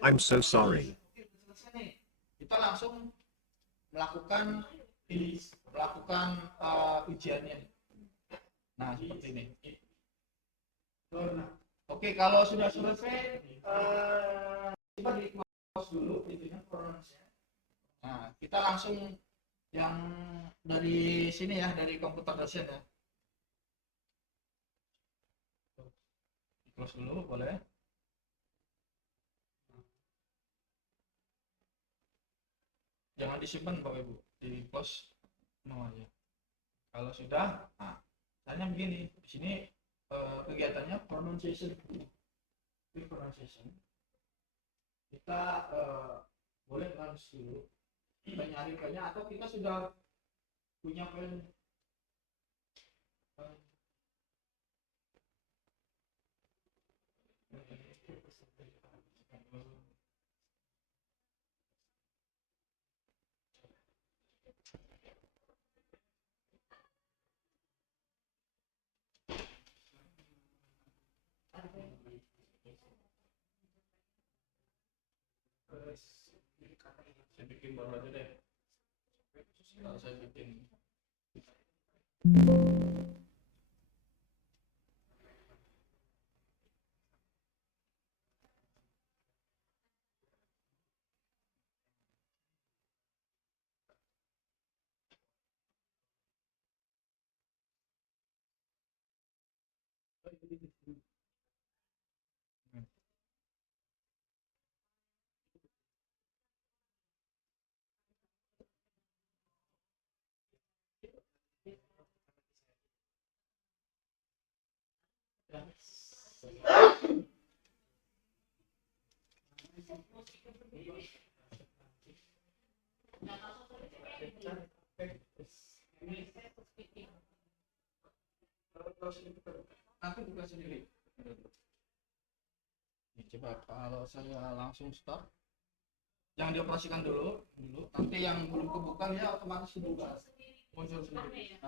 I'm so sorry. Selesai nih. Kita langsung melakukan ujiannya. Nah, seperti ini. Nah, Oke, kalau sudah selesai, coba di close dulu itunya pronounce-nya. Nah, kita langsung yang dari sini ya, dari komputer dosen ya. Di close dulu boleh. Jangan disimpan Bapak Ibu, di close no aja. Kalau sudah, nah, tanya begini, di sini kegiatannya pronunciation. Pronunciation. Kita boleh langsung dulu. Kita nyari filenya atau kita sudah punya file. Saya bikin baru aja deh. Kalau saya bikin. Nanti buka sendiri. Ini coba kalau saya langsung start, yang dioperasikan dulu. Nanti yang belum kebuka ya otomatis dibuka. Muncul sendiri.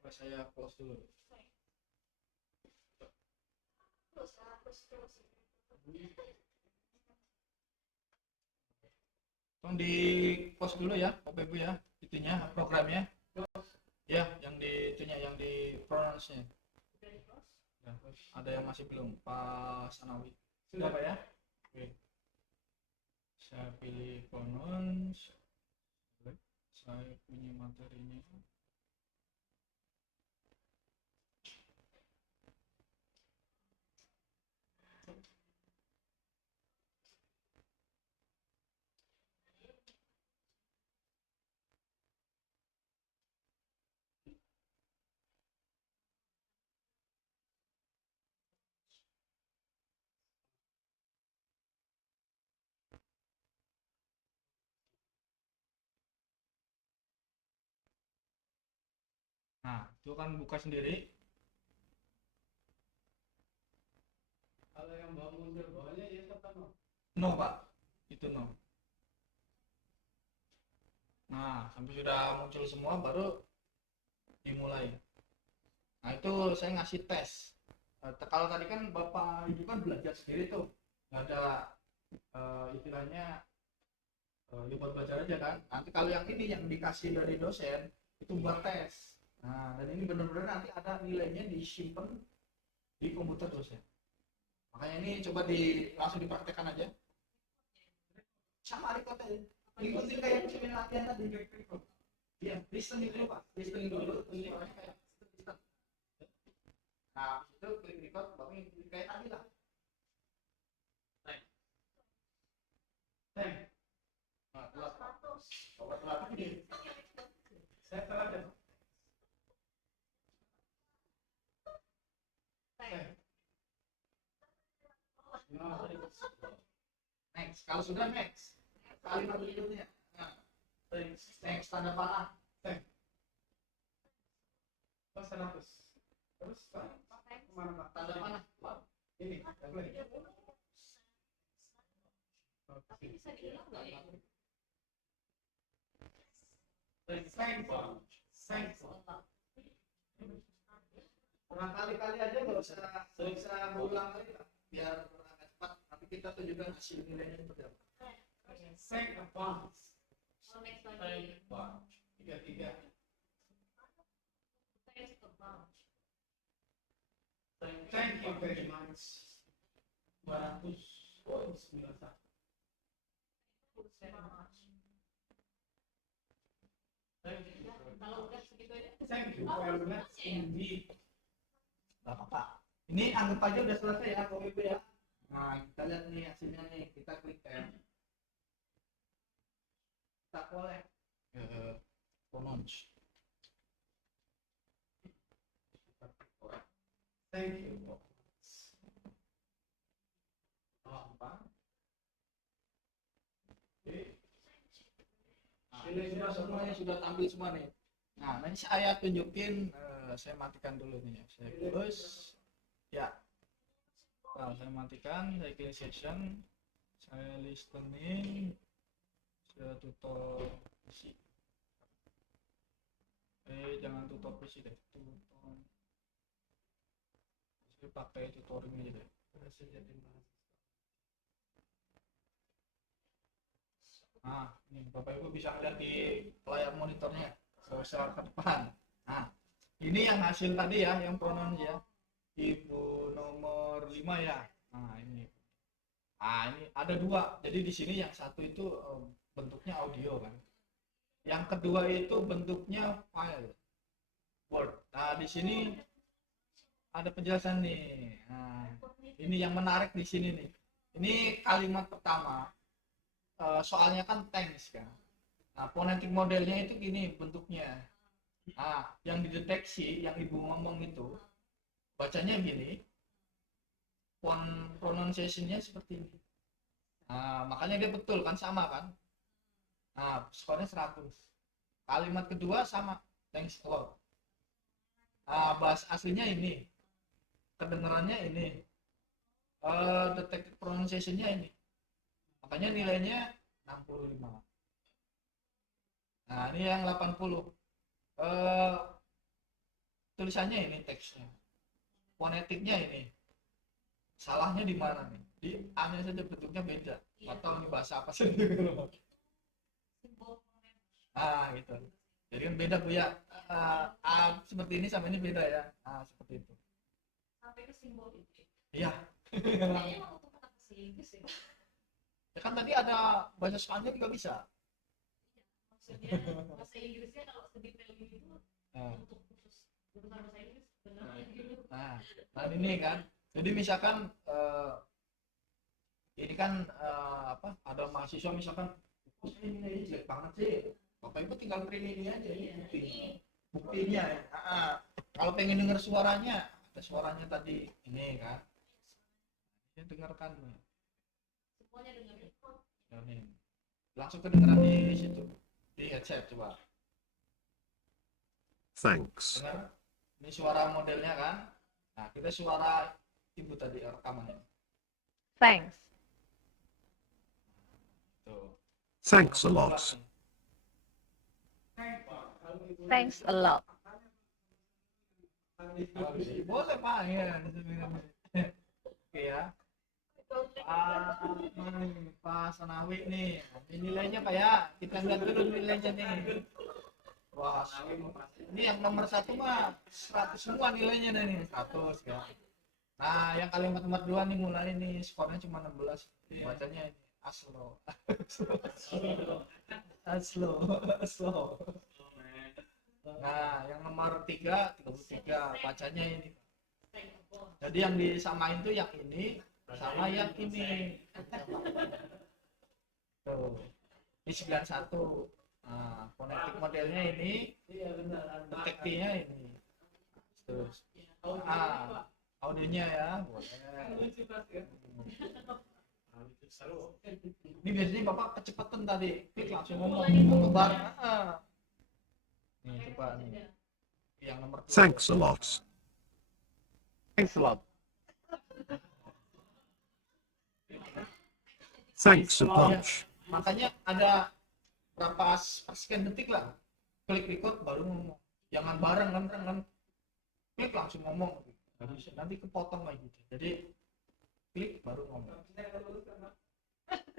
Coba saya close dulu. Tolong di pause dulu ya, Bapak Ibu ya, itunya programnya. Ya, yang di itunya, yang di pronounce-nya. Ya, ada yang masih belum, Pak Sanawi. Sudah Pak ya? Oke. Saya pilih pronounce. Saya punya materinya. Nah, itu kan buka sendiri. Kalau yang bawa muncul bawahnya ya apa no? No, Pak. Itu no. Nah, sampai sudah muncul semua baru dimulai. Nah, itu saya ngasih tes. Kalau tadi kan Bapak Ibu kan belajar sendiri tuh. Nggak ada istilahnya ya buat belajar aja kan. Nanti kalau yang ini yang dikasih dari dosen itu buat tes. Nah, dan ini benar-benar nanti ada nilainya disimpan di komputer dosen. Makanya ini coba langsung dipraktekkan aja. Sama record aja. Ikutin kayak yang latihan tadi. Iya, listening dulu Pak. Listening dulu. Ini orangnya kayak listen. Nah, habis itu klik record, baru ikutin kayak tadi lah. Nah, telat. Coba telat ini. Saya telat ya. Next, kalau sudah next. Kalimat berikutnya. Nah, next tanda panah. Pas 100. Terus kemana Pak? Tanda panah. Ini, play. Tapi bisa diulang nggak ya? Nah, kali-kali aja nggak usah berulang kali Pak. Biar agak cepat. Tapi kita tunjukkan hasil nilainya seperti apa. Second advance. Oh, next lagi. Wah, tiga. Thanks a bunch. Thank you very much. 200 poin 91. Thanks very much. Thank you. Ya, kalau udah segitu aja. Thank you Oh, very much semuanya ya? indeed. Gak apa-apa. Ini anggap aja udah selesai ya KWP ya. Nah, kita lihat nih hasilnya nih. Kita klik M. Kita boleh pronounce. Thank you. Apa? Oke. Nah, ini sudah semuanya sudah tampil semua nih. Nah, nanti saya tunjukin, saya matikan dulu nih. Saya close. Ya. Nah, saya matikan, saya klik session, saya listening, saya tutup PC. Jangan tutup PC deh, tutup. Saya pakai tutorial aja deh. Nah, ini Bapak Ibu bisa lihat di layar monitornya, saya ke depan. Nah, ini yang hasil tadi ya, yang pronoun ya. Ibu nomor 5 ya. Nah, ini. Nah, ini ada dua. Jadi di sini yang satu itu bentuknya audio kan. Yang kedua itu bentuknya file Word. Nah, di sini ada penjelasan nih. Nah, ini yang menarik di sini nih. Ini kalimat pertama. Soalnya kan thanks kan. Nah, phonetic modelnya itu gini bentuknya. Nah, yang dideteksi, yang ibu ngomong itu bacanya gini, pronunciation-nya seperti ini. Nah, makanya dia betul kan, sama kan. Nah, skornya 100. Kalimat kedua sama, thanks a lot. Nah, bahasa aslinya ini, kedengarannya ini, detected pronunciation-nya ini. Makanya nilainya 65. Nah, ini yang 80. Tulisannya ini teksnya. Fonetiknya ini. Salahnya di mana nih? Di A-nya saja bentuknya beda. Atau ini bahasa apa sih? Ah, gitu. Jadi kan beda Bu ya. A seperti ini sama ini beda ya. Ah, seperti itu. Sampai ke simbol itu. Iya. Kayaknya emang untuk anak bahasa Inggris ya. Ya kan tadi ada bahasa Spanyol juga bisa. Maksudnya bahasa Inggrisnya kalau sedetail gitu Nah, untuk khusus benar bahasa Inggris benar gitu. nah ini kan. Jadi misalkan ini kan apa? Ada mahasiswa misalkan, "Oh, ini jelek banget sih." Bapak Ibu tinggal print ini aja ini buktinya. Buktinya ya. Kalau pengen denger suaranya, ada suaranya tadi ini kan. Ya, dengarkan. Semuanya dengan record. Ini. Langsung kedengeran di situ. Di headset coba. Thanks. Dengar? Ini suara modelnya kan. Nah, kita suara ibu tadi rekamannya. Thanks. Tuh. Thanks a lot. Thanks a lot. Boleh Pak ya. Oke ya. Pak Sanawi nih. Ini nilainya Pak ya. Kita lihat dulu nilainya nih. Wah, ini yang nomor 1 mah 100 semua nilainya nih. 100 ya. Nah, yang kalimat nomor 2 nih mulai nih skornya cuma 16. Bacanya ini aslo. Aslo. Nah, yang nomor 3, 33 bacanya ini. Jadi yang disamain tuh yang ini sama yang ini. Tuh. Ini 91. Nah, fonetik modelnya ini, detektinya ini. Terus. Audionya ya, boleh. Ini biasanya Bapak kecepatan tadi, klik langsung ngomong kebar. Nih coba nih. Yang nomor 2. Thanks a lot. Thanks a lot. Thanks a bunch. Makanya ada berapa sekian detik lah. Klik record baru ngomong. Jangan bareng kan. Klik langsung ngomong. Nanti kepotong kayak gitu. Jadi klik baru ngomong.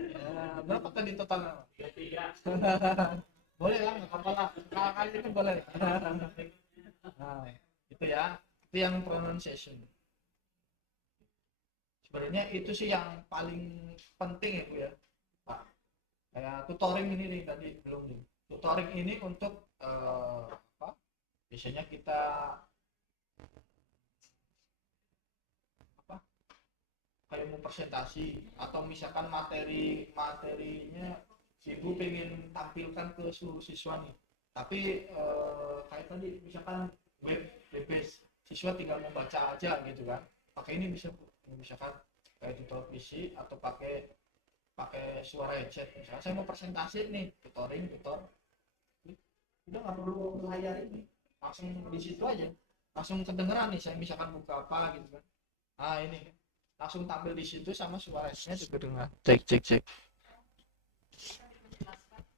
Ya, berapa tadi totalnya? 23. Boleh lah, nggak apa-apa lah. Kali itu boleh. Nah, itu ya. Itu yang pronunciation. Sebenarnya itu sih yang paling penting ya Bu ya. Pak. Kayak tutoring ini nih tadi belum nih. Tutoring ini untuk apa? Biasanya kita apa? Kayak mau presentasi atau misalkan materinya ibu pengen tampilkan ke seluruh siswa nih. Tapi kayak tadi misalkan web based siswa tinggal membaca aja gitu kan. Pakai ini bisa Bu. Misalkan kayak tutor PC atau pakai suara headset. Misalkan saya mau presentasi nih, tutor udah nggak perlu layar ini, langsung di situ aja, langsung kedengeran nih saya misalkan buka apa gitu kan. Ah ini langsung tampil di situ sama suaranya juga dengar. Cek.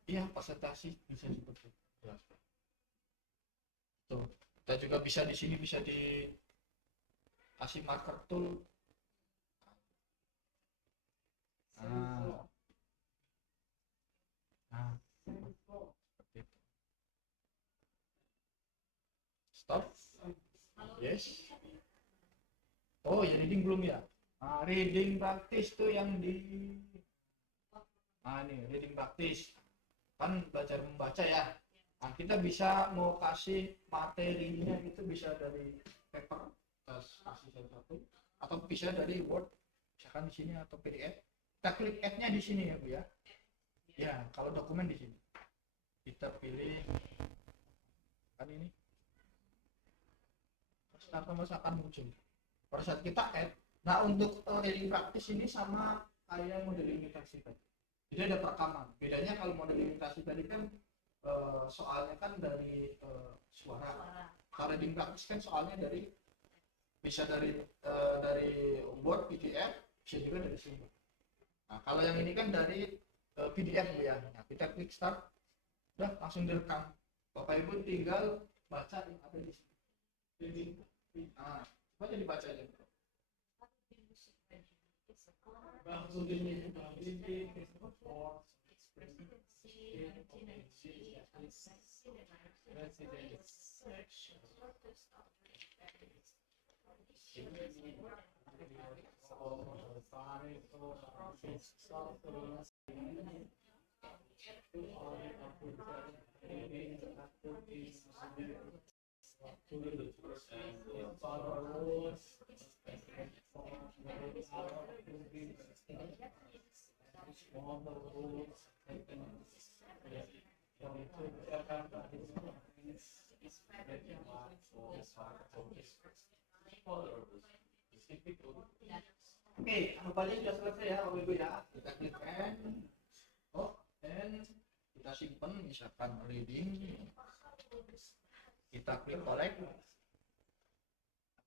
Iya, presentasi bisa seperti itu. Tuh, kita juga bisa di sini bisa dikasih marker tool. Seperti itu. Stop. Yes. Oh ya, reading belum ya? Reading praktis tuh yang di ini reading praktis kan belajar membaca ya. Nah, kita bisa mau kasih materinya itu bisa dari paper, kasih satu atau bisa dari Word, misalkan di sini atau PDF. Kita klik add-nya di sini ya Bu ya. Ya, kalau dokumen di sini. Kita pilih kan ini. Terus akan muncul. Pada saat kita add, nah untuk reading praktis ini sama kayak model imitasi tadi. Jadi ada perekaman. Bedanya kalau model imitasi tadi kan soalnya kan dari suara. Kalau reading praktis kan soalnya dari bisa dari Word, PDF, bisa juga dari sini. Nah, kalau yang ini kan dari PDF ya. Nah, kita klik start, udah langsung direkam. Bapak Ibu tinggal baca yang ada di sini. Nah, coba dibaca aja. Oke, anggapannya sudah selesai ya Bapak Ibu ya. Kita klik end. And kita simpan misalkan reading. Kita klik collect.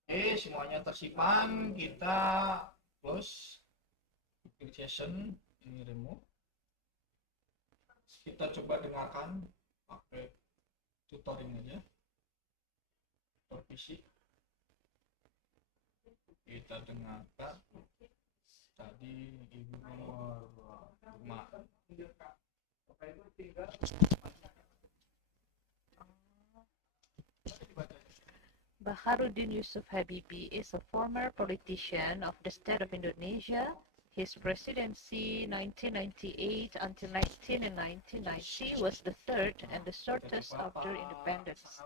Oke, semuanya tersimpan. Kita close. Klik session. Ini remove. Kita coba dengarkan pakai tutoring aja. Tutor PC. Kita dengarkan tadi ibu nomor 5. Baharudin Yusuf Habibie is a former politician of the state of Indonesia. His presidency 1998 until 1990 was the third and the shortest after independence.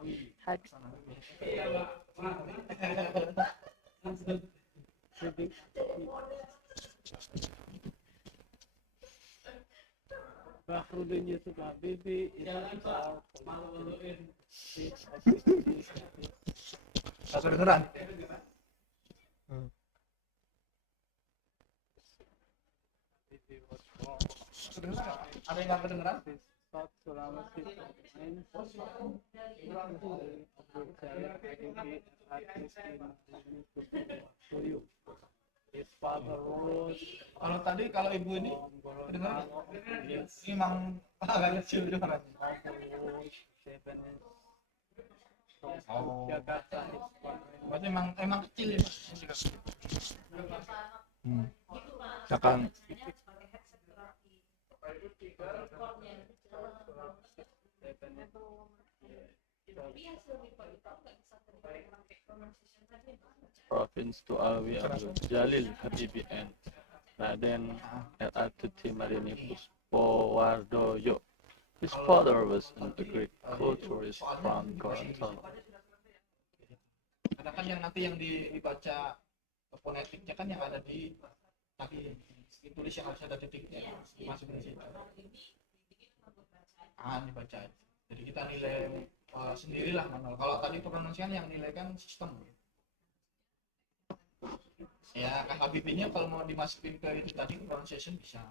Baharudin Yusuf Habibie is Nggak kedengeran. Ada yang nggak kedengeran? South Sulawesi pemain His father was Kalau ibu ini kedengeran? Ini emang agak kecil suaranya. Jakarta. Berarti emang kecil ya. Misalkan reportnya. Tapi hasil report itu nggak bisa pakai pronunciation tadi. Province to Alwi Abdul Jalil Habibie and Raden L.A.Tuti Marini Puspowardoyo. His father was an agriculturist from Gorontalo. Karena kan yang nanti yang dibaca fonetiknya kan yang ada di tadi ditulis yang harus ada titiknya masuk di situ. Dibaca. Jadi kita nilai sendirilah manual. Kalau tadi pronunciation yang nilai kan sistem. Ya kan Habibie-nya kalau mau dimasukin ke itu tadi pronunciation bisa.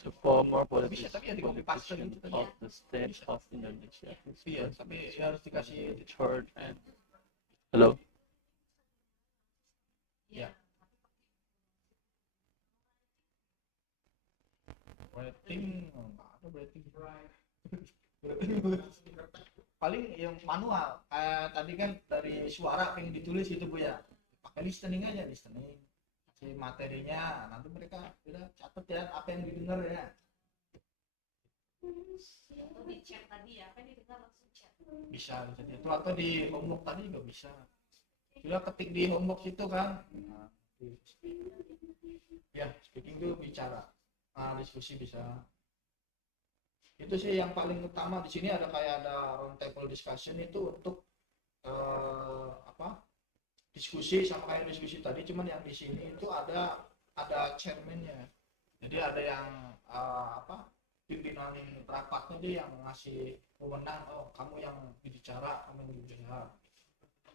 The former Bisa tapi ya politician of the state of Indonesia. Iya, tapi ya harus dikasih Third and hello. ya. Rating nggak ada rating. Paling yang manual. Tadi kan dari suara pengen ditulis gitu Bu ya. Pakai listening aja, listening. Kasih materinya, nanti mereka udah catat ya apa yang didengar ya. Atau di chat tadi ya, kan didengar langsung chat. Bisa itu atau di homework tadi juga bisa. Sudah ketik di homework situ kan. Ya, speaking itu bicara. Diskusi bisa. Itu sih yang paling utama di sini ada kayak ada round table discussion itu untuk diskusi sama kayak diskusi tadi, cuman yang di sini itu ada chairman-nya. Jadi ada yang pimpinan rapatnya dia yang ngasih wewenang, kamu yang bicara, kamu yang bicara.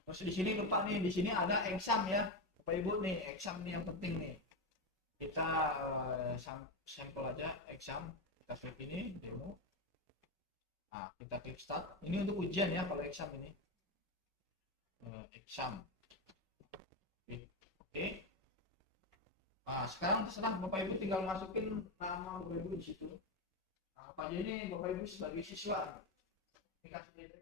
Terus di sini lupa nih, di sini ada exam ya, Bapak Ibu nih, exam nih yang penting nih. Kita sampel aja exam, kita klik ini demo. Nah, kita klik start. Ini untuk ujian ya kalau exam ini. Exam. Oke. Nah, sekarang terserah Bapak Ibu tinggal masukin nama Bapak Ibu di situ. Nah, apa aja ini Bapak Ibu sebagai siswa. Ini kasih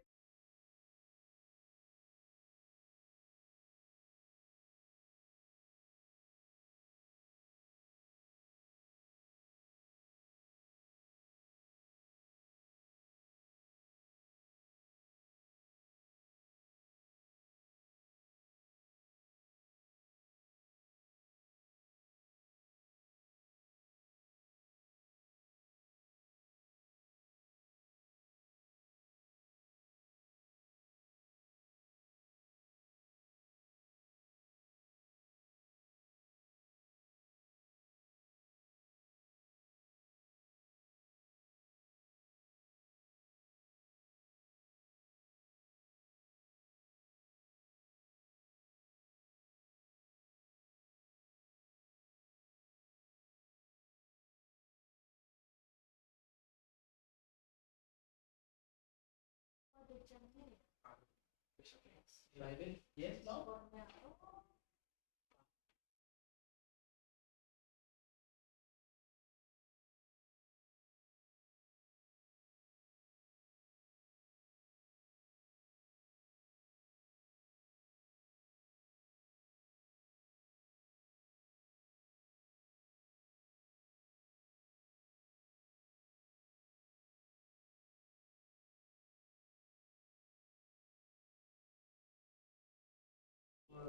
yes, no?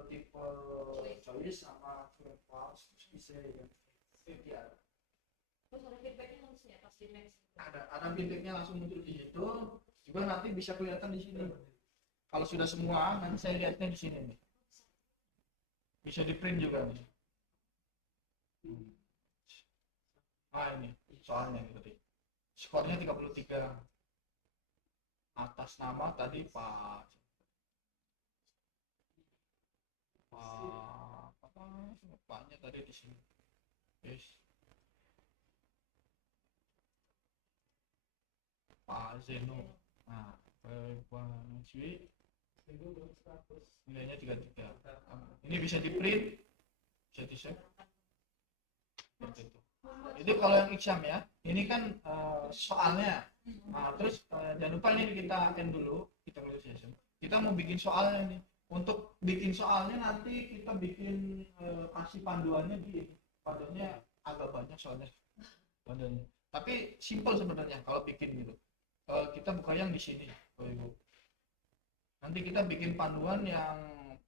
Tipe choice sama true false bisa ya. Terus ada feedbacknya langsung ya pas di next. Ada feedbacknya langsung muncul di situ. Juga nanti bisa kelihatan di sini. Kalau sudah semua, nanti saya lihatnya di sini nih. Bisa di print juga nih. Nah ini soalnya tadi. Skornya 33. Atas nama tadi Pak Paknya tadi di sini. Yes. Pak Zeno. Nah, nilainya 33. Ini bisa di print, bisa di save. Seperti itu. Itu kalau yang exam ya. Ini kan soalnya. Nah, terus jangan lupa nih kita end dulu, kita close session. Kita mau bikin soalnya nih. Untuk bikin soalnya nanti kita bikin kasih panduannya di panduannya agak banyak soalnya modelnya. Tapi simple sebenarnya kalau bikin gitu. Kita buka yang di sini, Bapak Ibu. Nanti kita bikin panduan yang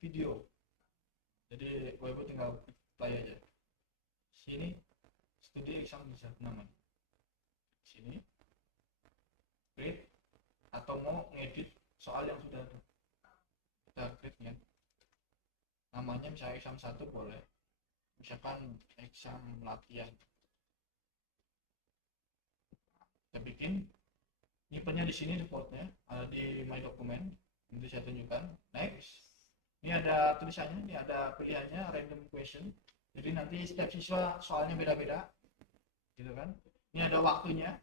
video. Jadi Bapak Ibu tinggal play aja. Sini studi exam bisa namanya. Sini create atau mau ngedit soal yang sudah ada. Kita create ya. Namanya misalnya exam 1 boleh. Misalkan exam latihan. Kita bikin nyimpennya di sini defaultnya ada di my document. Nanti saya tunjukkan. Next. Ini ada tulisannya, ini ada pilihannya random question. Jadi nanti setiap siswa soalnya beda-beda, gitu kan? Ini ada waktunya.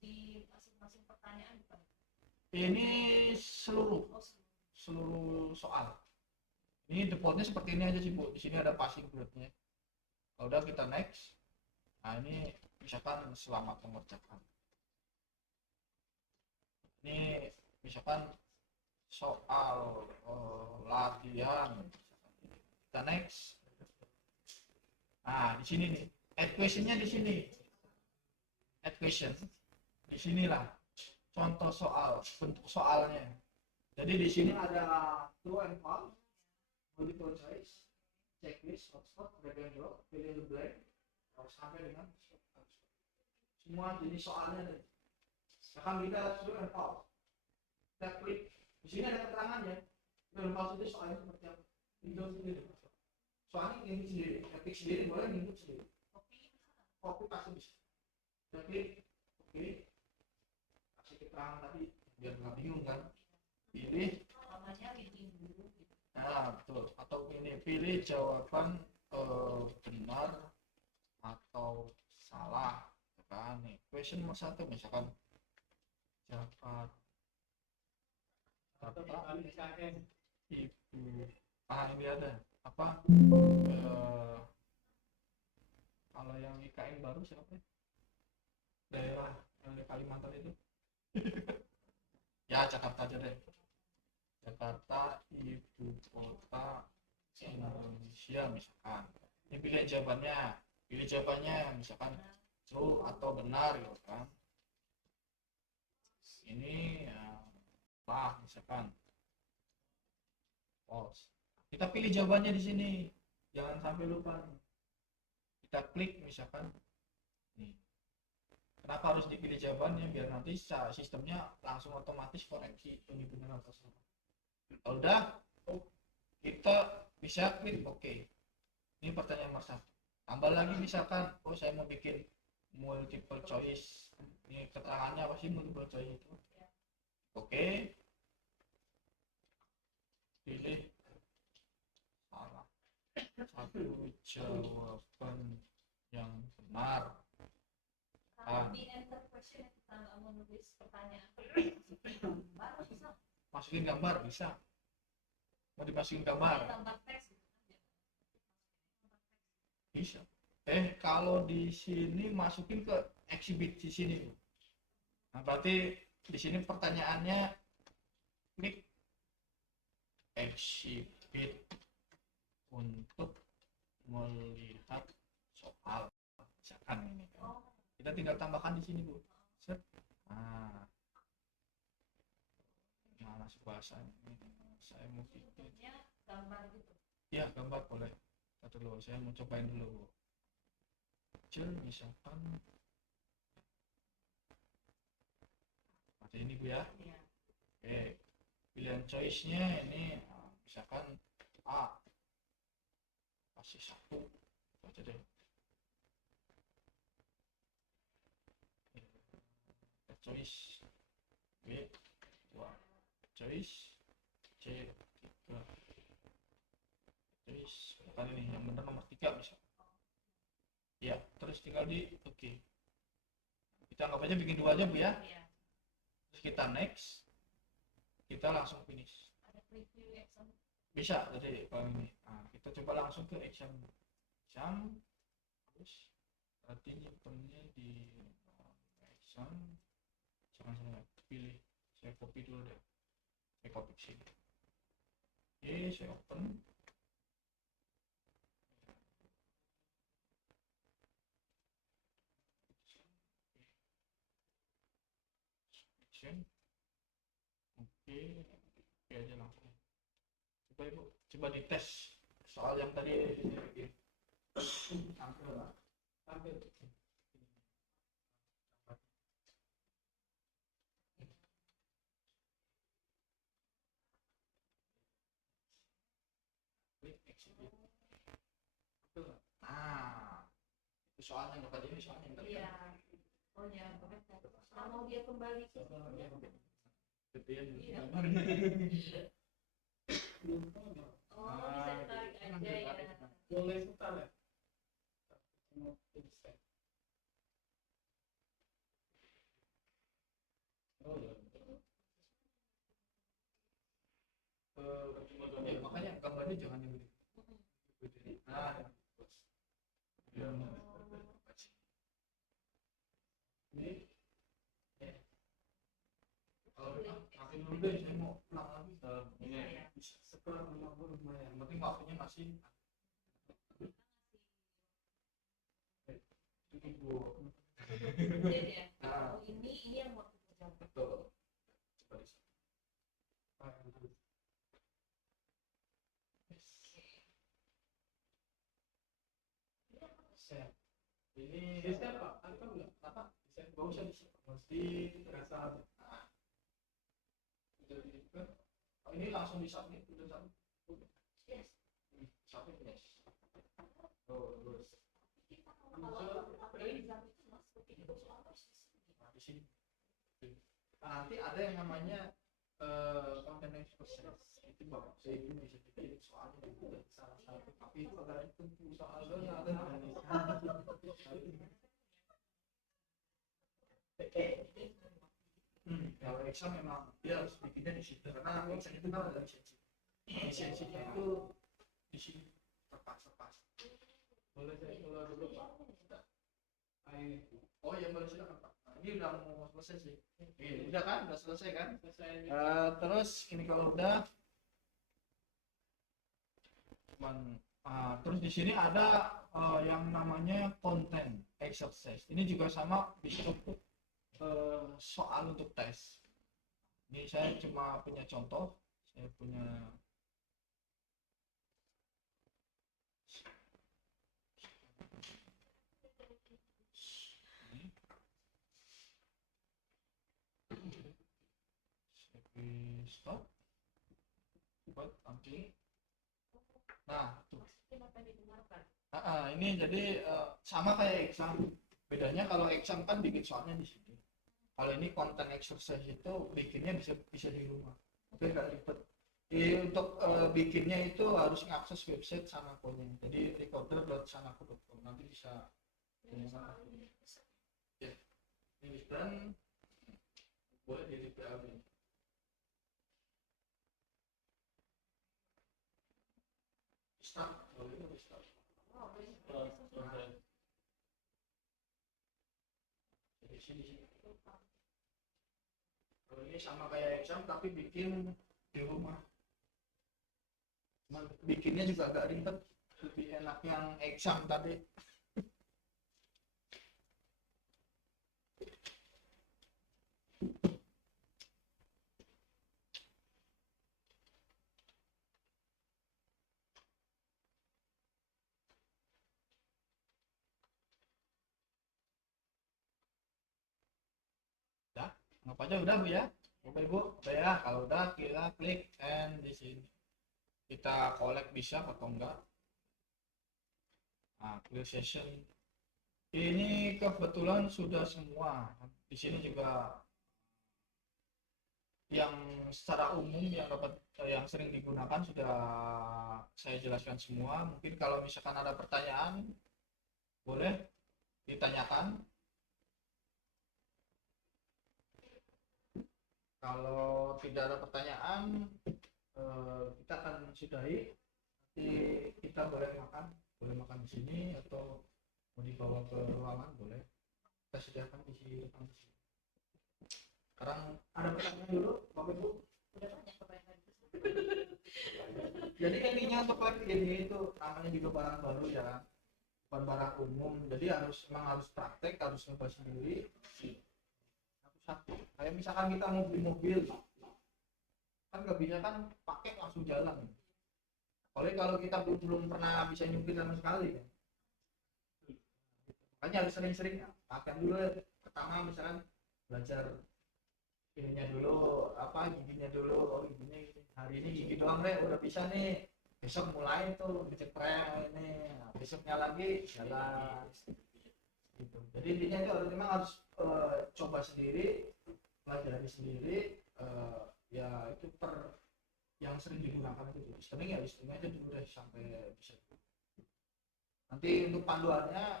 Di masing-masing pertanyaan bukan? Ini seluruh soal. Ini defaultnya seperti ini aja sih Bu. Di sini ada passing grade-nya. Kalau udah kita next. Nah ini misalkan selamat mengerjakan. Ini misalkan soal latihan. Kita next. Nah di sini nih. Add question-nya di sini. Add question. Di sinilah contoh soal, bentuk soalnya. Jadi di sini ada true and false, multiple choice, checklist, hotspot, drag and drop, fill in the blank, sampai dengan semua jenis soalnya nih. Misalkan kita true and false, kita klik di sini ada keterangannya. True and false itu soalnya seperti apa? Windows sendiri. Soalnya ini sendiri, ketik sendiri boleh, input sendiri. Copy pasti bisa. Kita klik, oke. Kasih keterangan tadi biar nggak bingung kan. Pilih. Namanya bikin dulu. Nah betul. Atau ini pilih jawaban benar atau salah. Kan nih. Question nomor 1 misalkan dapat ibu. Ini ada apa? Kalau yang IKN baru siapa? Daerah yang di Kalimantan itu. Ya Jakarta aja deh. Jakarta ibu kota Indonesia misalkan. Ini pilih jawabannya misalkan true atau benar gitu kan. Ini salah misalkan false. Kita pilih jawabannya di sini. Jangan sampai lupa. Kita klik misalkan nih. Kenapa harus dipilih jawabannya? Biar nanti sistemnya langsung otomatis koreksi ini benar atau salah. Kalau udah, kita bisa klik OK. Ini pertanyaan nomor 1. Tambah lagi misalkan, saya mau bikin multiple choice. Ini keterangannya apa sih multiple choice itu? Oke. Pilih salah. Satu jawaban yang benar. Kalau di enter question kita nggak mau nulis pertanyaan, baru bisa. Masukin gambar bisa. Mau dimasukin gambar? Gambar teks. Bisa. Kalau di sini masukin ke exhibit di sini. Nah, berarti di sini pertanyaannya klik exhibit untuk melihat soal. Misalkan ini kan. Kita tinggal tambahkan di sini, Bu. Set. Nah. Mana bahasanya? Saya mau bikin. Gambar gitu. Ya, gambar boleh. Satu dulu, saya mau cobain dulu, Bu. Kecil misalkan seperti ini, Bu ya. Iya. Oke. Pilihan choice-nya ini misalkan A. Kasih 1. Itu aja deh. Choice B 2, choice C 3, choice bukan ini yang benar nomor 3 bisa ya, terus tinggal di oke. Kita anggap aja bikin 2 aja Bu ya. Iya. Terus kita next, kita langsung finish. Ada preview exam. Bisa jadi kalau ini. Nah, kita coba langsung ke exam terus berarti nyimpennya di exam. Jangan saya pilih, saya copy dulu deh. Saya copy sini. Oke, saya open. absen. Oke, oke aja langsung. Coba ibu, coba dites soal yang tadi bikin. Sampai lah, sampai. Nah, itu soalnya yang tadi, ini soalnya yang tadi. Iya. Oh ya, nah, mau dia kembali ke Gedean. Iya. Gambarnya. Oh, bisa ditarik aja ya. Boleh putar ya? Oh iya. Ya, makanya gambarnya jangan yang gede. Nah, ya. Ini, kalau makin dulu deh, saya mau pulang lagi. Ini sekarang 50 lumayan. Yang penting waktunya masih cukup Bu. Jadi ya. Nah, Oh, ini yang mau kita jawab. betul. Coba di sini. Set. Ini Bisa Pak? Atau enggak? apa? Set. Gak usah di mesti terasa. Nah, jadi kan. Oh, ini langsung disubmit, udah submit. Yes. Submit yes. Oh, terus. Apa yang dijawab itu mas? Itu soal Nah, di sini. Nah, nanti ada yang namanya content process. Itu bapak saya itu bisa bikin soalnya juga salah satu, tapi itu agak tentu soalnya ada kalau exam memang dia harus bikinnya di situ karena exam itu kan ada lisensinya itu di sini terpas. Boleh saya keluar dulu Pak? Oh ya boleh silakan Pak. Nah, ini udah mau selesai sih. Ini udah kan, udah selesai kan? Selesai. Terus ini kalau udah cuman terus di sini ada yang namanya content exercise. Ini juga sama bisa untuk soal untuk tes. Ini saya cuma punya contoh. Saya punya stop buat tampil. Nah, tuh. kenapa didengarkan? Ini jadi sama kayak exam. Bedanya kalau exam kan bikin soalnya di sini. Kalau ini konten exercise itu bikinnya bisa di rumah. Oke, nggak ribet. Untuk bikinnya itu harus ngakses website Sanakonya. Jadi recorder.sanako.com. Nanti bisa ya. Ini dan boleh di PLB. Start, boleh itu start. Jadi sini. Kalau ini sama kayak exam tapi bikin di rumah. Cuman bikinnya juga agak ribet. Lebih enak yang exam tadi. Apa aja udah Bu ya? Bapak Ibu, udah ya. Kalau udah kita klik and di sini. Kita collect bisa atau enggak. Nah, clear session. Ini kebetulan sudah semua. Di sini juga yang secara umum yang dapat yang sering digunakan sudah saya jelaskan semua. Mungkin kalau misalkan ada pertanyaan boleh ditanyakan. Kalau tidak ada pertanyaan, kita akan sudahi. Nanti kita boleh makan di sini atau mau dibawa ke ruangan boleh. Kita sediakan di depan sini. Sekarang ada pertanyaan dulu, Bapak Ibu. Udah banyak kebanyakan. Jadi intinya untuk lab ini itu namanya juga barang baru ya, bukan barang umum. Jadi memang harus praktek, harus nyoba sendiri. satu. Kayak misalkan kita mau beli mobil, kan nggak bisa kan pakai langsung jalan. Apalagi kalau kita belum pernah bisa nyupir sama sekali kan. Makanya harus sering-sering pakai dulu ya. Pertama misalkan belajar ininya dulu, apa giginya dulu, oh giginya gini. Hari ini gigi doang deh udah bisa nih, besok mulai tuh dicepreng ini, nah, besoknya lagi jalan gitu. Jadi intinya itu memang harus coba sendiri, pelajari sendiri, ya itu per yang sering digunakan itu listening ya listening aja dulu deh sampai bisa. Nanti untuk panduannya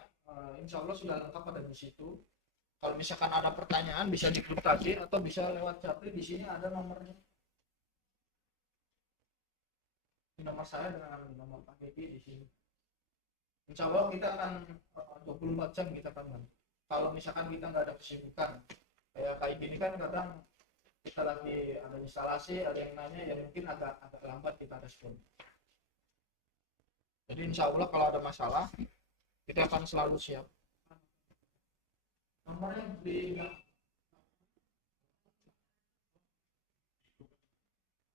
insya Allah sudah lengkap ada di situ. Kalau misalkan ada pertanyaan bisa di grup tadi atau bisa lewat Japri, di sini ada nomornya. Ini nomor saya dengan nomor Pak Gigi di sini. Insya Allah kita akan 24 jam kita akan. Kalau misalkan kita nggak ada kesibukan kayak gini kan kadang kita lagi ada instalasi, ada yang nanya ya mungkin agak lambat kita respon. Jadi insya Allah kalau ada masalah kita akan selalu siap. Nomornya di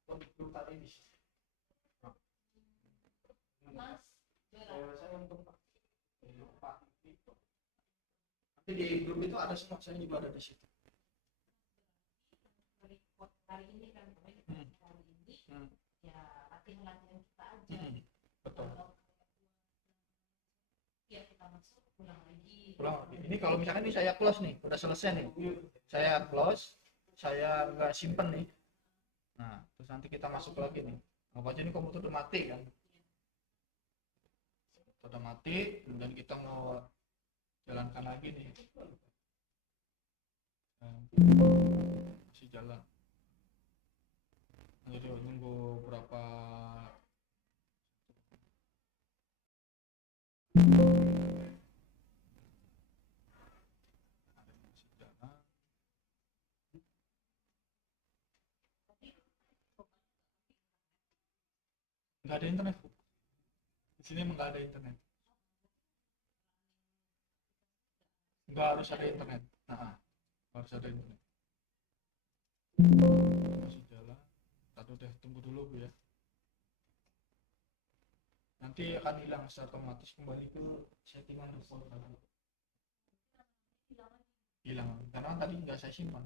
grup tadi di sini. Mas, Saya untuk Pak Vito. Nanti di grup itu ada semua, saya juga ada di situ. report hari ini kan hari ini ya latihan kita aja. Betul. Ya kita masuk pulang lagi. Ini kalau misalkan ini saya close nih, udah selesai nih. Saya close, saya nggak simpen nih. Nah, terus nanti kita masuk lagi nih. Apa aja ini komputer udah mati kan? Udah mati, kemudian kita mau jalankan lagi nih. Masih jalan. Jadi nunggu berapa nggak ada internet. Di sini emang nggak ada internet. Nggak harus ada internet. Nah, harus ada internet. Masih jalan. Tadi deh, tunggu dulu Bu ya. Nanti akan hilang secara otomatis kembali ke settingan default tadi. Hilang, karena tadi nggak saya simpan.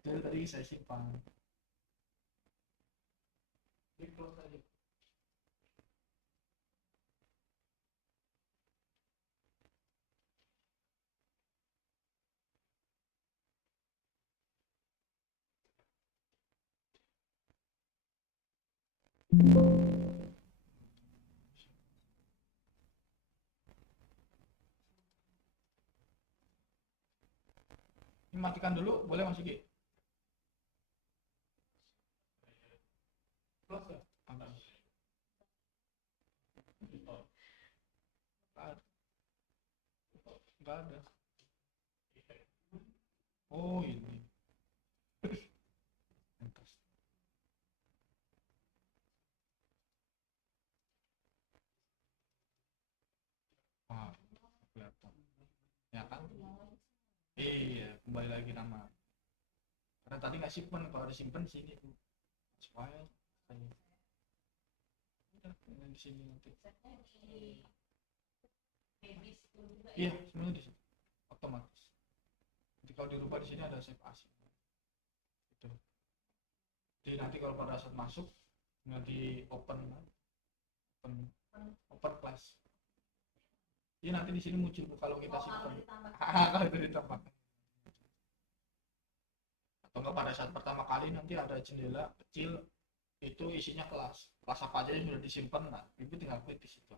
Itu tadi saya simpan. Di close tadi. Ini matikan dulu, boleh Mas Iki? Close ya? Ada. Nggak ada. Oh ini. Wah, kelihatan. Ya kan? Iya, kembali lagi nama. Karena tadi nggak simpen, kalau ada simpen di sini tuh. File. Udah, di sini nanti. Iya, semuanya di sini. Otomatis. Jadi kalau dirubah di sini ada save as. Gitu. Jadi nanti kalau pada saat masuk nggak di open class. Jadi nanti di sini muncul kalau kita simpan. Kalau itu ditambah. Atau enggak pada saat pertama kali nanti ada jendela kecil itu isinya kelas. Kelas apa aja yang sudah disimpan, nah Ibu tinggal klik di situ.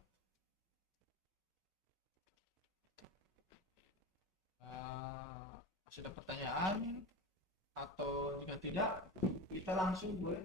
Masih ada pertanyaan atau jika tidak kita langsung boleh